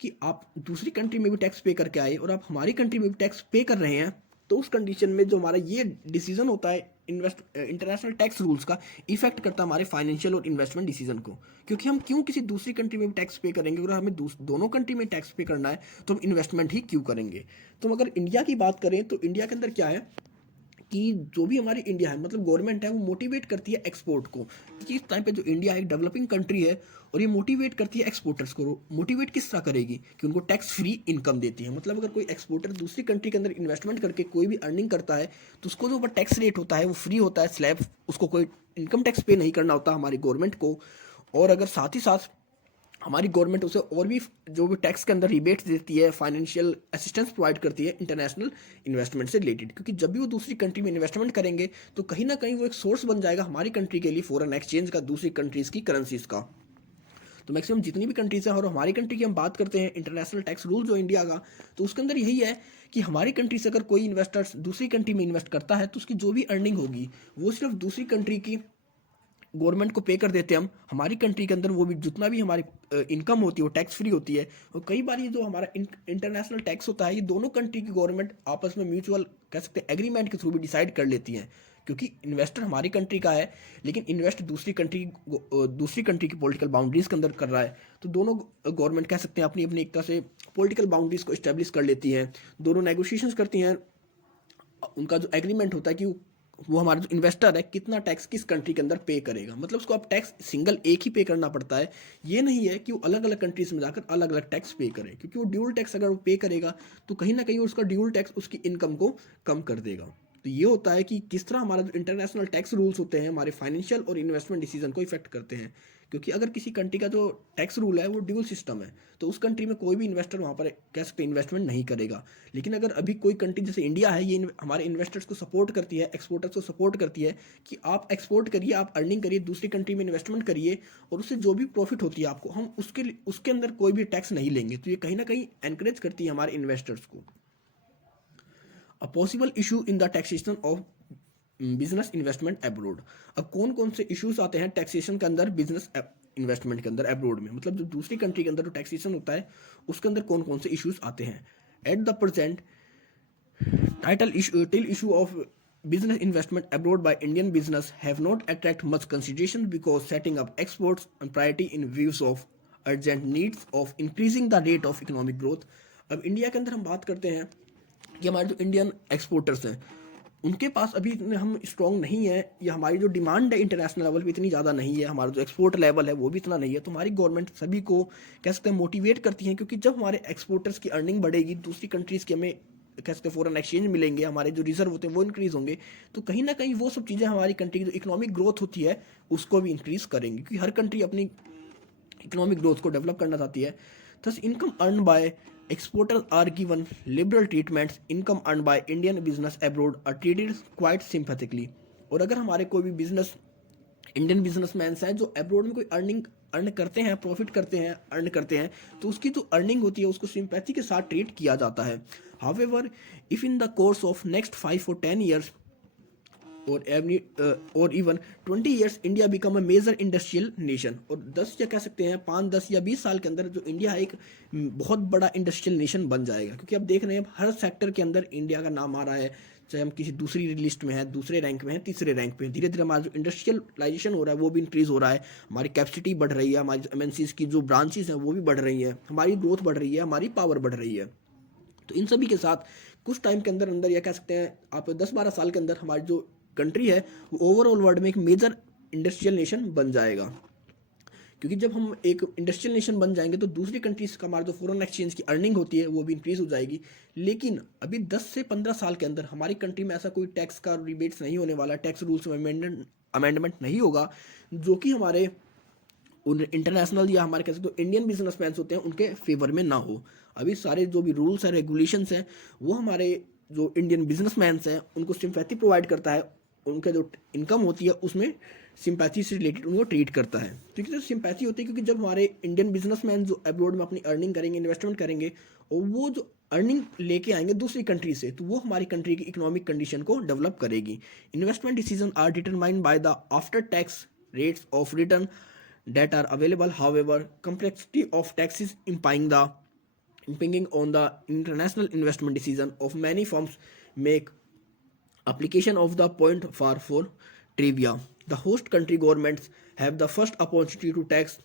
कि आप दूसरी कंट्री में भी टैक्स पे करके आए और आप हमारी कंट्री में भी टैक्स पे कर रहे हैं। तो उस कंडीशन में जो हमारा ये डिसीजन होता है इंटरनेशनल टैक्स रूल्स का, इफेक्ट करता है हमारे फाइनेंशियल और इन्वेस्टमेंट डिसीजन को। क्योंकि हम क्यों किसी दूसरी कंट्री में भी टैक्स पे करेंगे, अगर हमें दोनों कंट्री में टैक्स पे करना है तो हम इन्वेस्टमेंट ही क्यों करेंगे। तो अगर इंडिया की बात करें, तो इंडिया के अंदर क्या है कि जो भी हमारी इंडिया है, मतलब गवर्नमेंट है, वो मोटिवेट करती है एक्सपोर्ट को। क्योंकि इस टाइम पे जो इंडिया एक डेवलपिंग कंट्री है, और ये मोटिवेट करती है एक्सपोर्टर्स को। मोटिवेट किस तरह करेगी कि उनको टैक्स फ्री इनकम देती है। मतलब अगर कोई एक्सपोर्टर दूसरी कंट्री के अंदर इन्वेस्टमेंट करके कोई भी अर्निंग करता है, तो उसको जो ऊपर टैक्स रेट होता है वो फ्री होता है, स्लैब, उसको कोई इनकम टैक्स पे नहीं करना होता हमारी गवर्नमेंट को। और अगर साथ ही साथ हमारी गवर्नमेंट उसे और भी जो भी टैक्स के अंदर रिबेट्स देती है, फाइनेंशियल असिस्टेंस प्रोवाइड करती है इंटरनेशनल इन्वेस्टमेंट से रिलेटेड। क्योंकि जब भी वो दूसरी कंट्री में इन्वेस्टमेंट करेंगे, तो कहीं ना कहीं वो एक सोर्स बन जाएगा हमारी कंट्री के लिए फॉरेन एक्सचेंज का, दूसरी कंट्रीज़ की करेंसीज का। तो मैक्सिमम जितनी भी कंट्रीज़ हैं, और हमारी कंट्री की हम बात करते हैं इंटरनेशनल टैक्स रूल जो इंडिया का, तो उसके अंदर यही है कि हमारी कंट्री से अगर कोई इन्वेस्टर्स दूसरी कंट्री में इन्वेस्ट करता है, तो उसकी जो भी अर्निंग होगी वो सिर्फ दूसरी कंट्री की गवर्नमेंट को पे कर देते हैं हम। हमारी कंट्री के अंदर वो भी जितना भी हमारी इनकम होती है वो टैक्स फ्री होती है। और कई बार ये जो हमारा इंटरनेशनल टैक्स होता है, ये दोनों कंट्री की गवर्नमेंट आपस में म्यूचुअल कह सकते हैं एग्रीमेंट के थ्रू भी डिसाइड कर लेती हैं। क्योंकि इन्वेस्टर हमारी कंट्री का है, लेकिन इन्वेस्ट दूसरी कंट्री की पॉलिटिकल बाउंड्रीज के अंदर कर रहा है, तो दोनों गवर्नमेंट कह सकते हैं अपनी अपनी एक तरह से पॉलिटिकल बाउंड्रीज को इस्टेब्लिश कर लेती हैं। दोनों नेगोशिएशंस करती हैं, उनका जो एग्रीमेंट होता है कि वो हमारा जो इन्वेस्टर है कितना टैक्स किस कंट्री के अंदर पे करेगा। मतलब उसको अब टैक्स सिंगल एक ही पे करना पड़ता है। ये नहीं है कि वो अलग अलग कंट्रीज में जाकर अलग अलग टैक्स पे करे, क्योंकि वो ड्यूल टैक्स अगर वो पे करेगा तो कहीं ना कहीं उसका ड्यूल टैक्स उसकी इनकम को कम कर देगा। तो ये होता है कि किस तरह हमारा जो इंटरनेशनल टैक्स रूल्स होते हैं हमारे फाइनेंशियल और इन्वेस्टमेंट डिसीजन को इफेक्ट करते हैं। क्योंकि अगर किसी कंट्री का जो टैक्स रूल है वो ड्यूल सिस्टम है, तो उस कंट्री में कोई भी इन्वेस्टर वहाँ पर कह सकते हैं इन्वेस्टमेंट नहीं करेगा। लेकिन अगर अभी कोई कंट्री जैसे इंडिया है, ये हमारे इन्वेस्टर्स को सपोर्ट करती है, एक्सपोर्टर्स को सपोर्ट करती है कि आप एक्सपोर्ट करिए, आप अर्निंग करिए, दूसरी कंट्री में इन्वेस्टमेंट करिए, और उससे जो भी प्रॉफिट होती है आपको, हम उसके अंदर कोई भी टैक्स नहीं लेंगे। तो ये कहीं ना कहीं एनकरेज करती है हमारे इन्वेस्टर्स को। A possible issue in the taxation of business investment abroad. अब कौन कौन से इश्यूज आते हैं टैक्सेशन के अंदर बिजनेस इन्वेस्टमेंट के अंदर अब्रोड में, मतलब जो दूसरी कंट्री के अंदर जो टैक्सेशन होता है उसके अंदर कौन कौन से इश्यूज आते हैं। At the present till issue of business investment abroad by Indian business have not attract much consideration because setting up exports and priority in views of urgent needs of increasing the rate of economic growth। अब India के अंदर हम बात करते हैं कि हमारे जो इंडियन एक्सपोर्टर्स हैं उनके पास अभी इतने हम स्ट्रॉन्ग नहीं है, या हमारी जो डिमांड है इंटरनेशनल लेवल पे इतनी ज़्यादा नहीं है, हमारा जो एक्सपोर्ट लेवल है वो भी इतना नहीं है। तो हमारी गवर्नमेंट सभी को कह सकते हैं मोटिवेट करती है, क्योंकि जब हमारे एक्सपोर्टर्स की अर्निंग बढ़ेगी, दूसरी कंट्रीज़ की हमें कह सकते हैं फॉरेन एक्सचेंज मिलेंगे, हमारे जो रिजर्व होते हैं वो इंक्रीज़ होंगे, तो कहीं ना कहीं वो सब चीज़ें हमारी कंट्री की जो इकोनॉमिक ग्रोथ होती है उसको भी इंक्रीज़ करेंगी। क्योंकि हर कंट्री अपनी इकोनॉमिक ग्रोथ को डेवलप करना चाहती है। Thus income earn by exporters are given liberal treatments, income earned by Indian business abroad are treated quite sympathetically। और अगर हमारे कोई भी बिजनेस इंडियन बिजनेसमैन हैं जो अब्रोड में कोई अर्न करते हैं, प्रॉफिट करते हैं, अर्न करते हैं, तो उसकी जो अर्निंग होती है उसको सिंपैथी के साथ ट्रीट किया जाता है। However if in the course of next 5 or 10 years और even 20 years India become a major industrial nation, और 10 या कह सकते हैं 5, 10 या 20 साल के अंदर जो इंडिया है एक बहुत बड़ा इंडस्ट्रियल नेशन बन जाएगा। क्योंकि अब देख रहे हैं हर सेक्टर के अंदर इंडिया का नाम आ रहा है, चाहे हम किसी दूसरी लिस्ट में है, दूसरे रैंक में है, तीसरे रैंक पे हैं। धीरे धीरे हमारा जो इंडस्ट्रियलाइजेशन हो रहा है वो भी इंक्रीज़ हो रहा है, हमारी कैपेसिटी बढ़ रही है, हमारी एमएनसीज की जो ब्रांचेस हैं वो भी बढ़ रही हैं, हमारी ग्रोथ बढ़ रही है, हमारी पावर बढ़ रही है। तो इन सभी के साथ कुछ टाइम के अंदर अंदर या कह सकते हैं आप 10-12 साल के अंदर हमारी जो कंट्री है वो ओवरऑल वर्ल्ड में एक मेजर इंडस्ट्रियल नेशन बन जाएगा। क्योंकि जब हम एक इंडस्ट्रियल नेशन बन जाएंगे तो दूसरी कंट्रीज का हमारा जो फॉरेन एक्सचेंज की अर्निंग होती है वो भी इंक्रीज हो जाएगी। लेकिन अभी 10 से 15 साल के अंदर हमारी कंट्री में ऐसा कोई टैक्स का रिबेट्स नहीं होने वाला, टैक्स रूल्स में अमेंडमेंट नहीं होगा जो कि हमारे उन इंटरनेशनल या हमारे कह सकते हो इंडियन बिजनेसमैन होते हैं उनके फेवर में ना हो। अभी सारे जो भी रूल्स हैं, रेगुलेशंस हैं, वो हमारे जो इंडियन बिजनेसमैन हैं उनको सिंपैथी प्रोवाइड करता है, उनका जो इनकम होती है उसमें सिंपैथी से रिलेटेड उनको ट्रीट करता है। क्योंकि जो सिंपैथी होती है, क्योंकि जब हमारे इंडियन बिजनेसमैन जो अब्रॉड में अपनी अर्निंग करेंगे, इन्वेस्टमेंट करेंगे और वो जो अर्निंग लेके आएंगे दूसरी कंट्री से, तो वो हमारी कंट्री की इकोनॉमिक कंडीशन को डेवलप करेगी। Investment decision are determined by the after tax rates of return that are available. However, complexity of taxes impinging on the international investment decision of many firms make application of the point far for trivia. The host country governments have the first opportunity to tax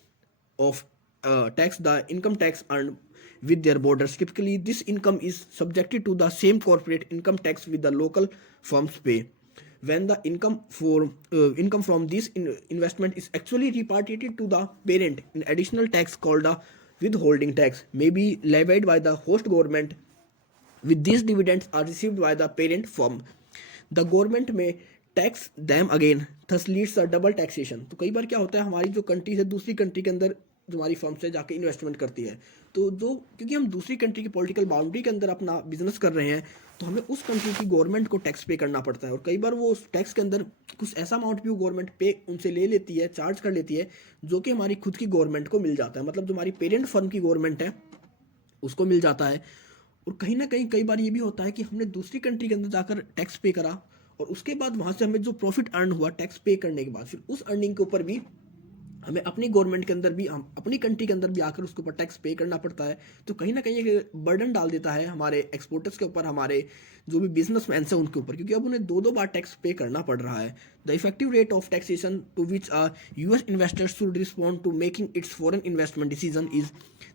the income tax earned with their borders. Typically, this income is subjected to the same corporate income tax with the local firms pay. When the income from this investment is actually repatriated to the parent, an additional tax called the withholding tax may be levied by the host government. With these dividends are received by the parent firm, the government may tax them again, thus leads a double taxation. तो कई बार क्या होता है, हमारी जो country है दूसरी country के अंदर जो हमारी फर्म से जाके इन्वेस्टमेंट करती है, तो जो क्योंकि हम दूसरी कंट्री की पॉलिटिकल बाउंड्री के अंदर अपना बिजनेस कर रहे हैं तो हमें उस कंट्री की गवर्नमेंट को टैक्स पे करना पड़ता है। और कई बार वो उस टैक्स के अंदर कुछ ऐसा अमाउंट भी वो गवर्नमेंट पे उनसे ले लेती है, चार्ज कर लेती है, जो कि हमारी खुद की गवर्नमेंट को मिल जाता है, मतलब जो हमारी पेरेंट फर्म की गवर्नमेंट है उसको मिल जाता है। और कहीं ना कहीं कई बार ये भी होता है कि हमने दूसरी कंट्री के अंदर जाकर टैक्स पे करा और उसके बाद वहाँ से हमें जो प्रॉफिट अर्न हुआ टैक्स पे करने के बाद, फिर उस अर्निंग के ऊपर भी हमें अपनी गवर्नमेंट के अंदर भी, हम अपनी कंट्री के अंदर भी आकर उसके ऊपर टैक्स पे करना पड़ता है। तो कहीं ना कहीं एक बर्डन डाल देता है हमारे एक्सपोर्टर्स के ऊपर, हमारे जो भी बिजनेसमैन हैं उनके ऊपर, क्योंकि अब उन्हें दो बार टैक्स पे करना पड़ रहा है। The effective rate of taxation to which US investors should respond to making its foreign investment decision is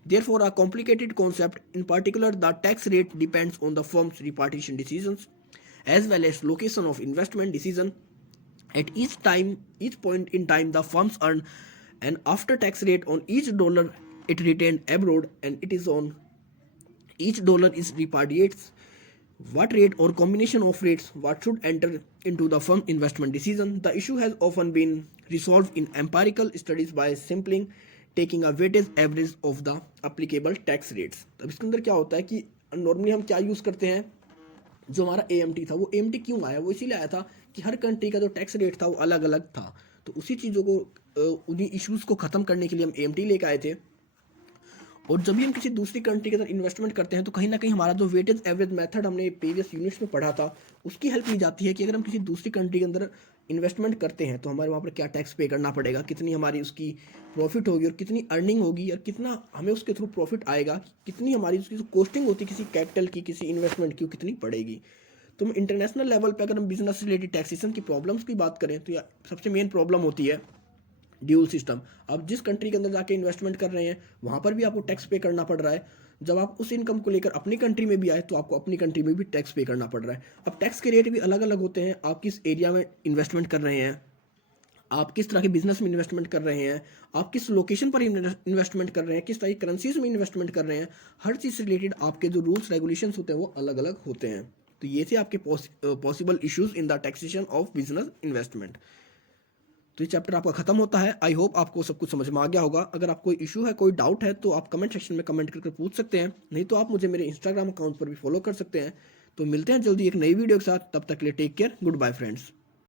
therefore a complicated concept. In particular the tax rate depends on the firm's repartition decisions as well as location of investment decision. At each point in time, the firms earn an after-tax rate on each dollar it retained abroad, and it is on each dollar is repatriates. What rate or combination of rates what should enter into the firm investment decision? The issue has often been resolved in empirical studies by simply taking a weighted average of the applicable tax rates. अब इसके अंदर क्या होता है कि normally हम क्या use करते हैं, जो हमारा AMT था, वो AMT क्यों आया, वो इसीलिए आया था कि हर कंट्री का जो टैक्स रेट था वो अलग अलग था। तो उसी चीज़ों को, उन्हीं इश्यूज़ को ख़त्म करने के लिए हम AMT लेकर आए थे। और जब भी हम किसी दूसरी कंट्री के अंदर इन्वेस्टमेंट करते हैं तो कहीं ना कहीं हमारा जो वेटेज एवरेज मेथड हमने प्रीवियस यूनिट्स में पढ़ा था उसकी हेल्प ली जाती है कि अगर हम किसी दूसरी कंट्री के अंदर इन्वेस्टमेंट करते हैं तो हमारे वहाँ पर क्या टैक्स पे करना पड़ेगा, कितनी हमारी उसकी प्रॉफिट होगी और कितनी अर्निंग होगी और कितना हमें उसके थ्रू प्रॉफिट आएगा, कितनी हमारी उसकी जो कॉस्टिंग होती है किसी कैपिटल की, किसी इन्वेस्टमेंट की, कितनी पड़ेगी। तो इंटरनेशनल लेवल पे अगर हम बिजनेस रिलेटेड टैक्सेशन की प्रॉब्लम्स की बात करें तो सबसे मेन प्रॉब्लम होती है ड्यूल सिस्टम। आप जिस कंट्री के अंदर जाके इन्वेस्टमेंट कर रहे हैं वहाँ पर भी आपको टैक्स पे करना पड़ रहा है, जब आप उस इनकम को लेकर अपनी कंट्री में भी आए तो आपको अपनी कंट्री में भी टैक्स पे करना पड़ रहा है। अब टैक्स के रेट भी अलग अलग होते हैं, आप किस एरिया में इन्वेस्टमेंट कर रहे हैं, आप किस तरह के बिजनेस में इन्वेस्टमेंट कर रहे हैं, आप किस लोकेशन पर इन्वेस्टमेंट कर रहे हैं, किस तरह की करेंसीज में इन्वेस्टमेंट कर रहे हैं, हर चीज़ से रिलेटेड आपके जो रूल्स रेगुलेशंस होते हैं वो अलग अलग होते हैं। तो ये थे आपके possible issues in the taxation of business investment. तो ये चैप्टर आपका खत्म होता है। आई होप आपको सब कुछ समझ में आ गया होगा। अगर आपको कोई इशू है, कोई डाउट है तो आप कमेंट सेक्शन में कमेंट करके पूछ सकते हैं, नहीं तो आप मुझे मेरे इंस्टाग्राम अकाउंट पर भी फॉलो कर सकते हैं। तो मिलते हैं जल्दी एक नई वीडियो के साथ, तब तक के लिए take care, goodbye friends.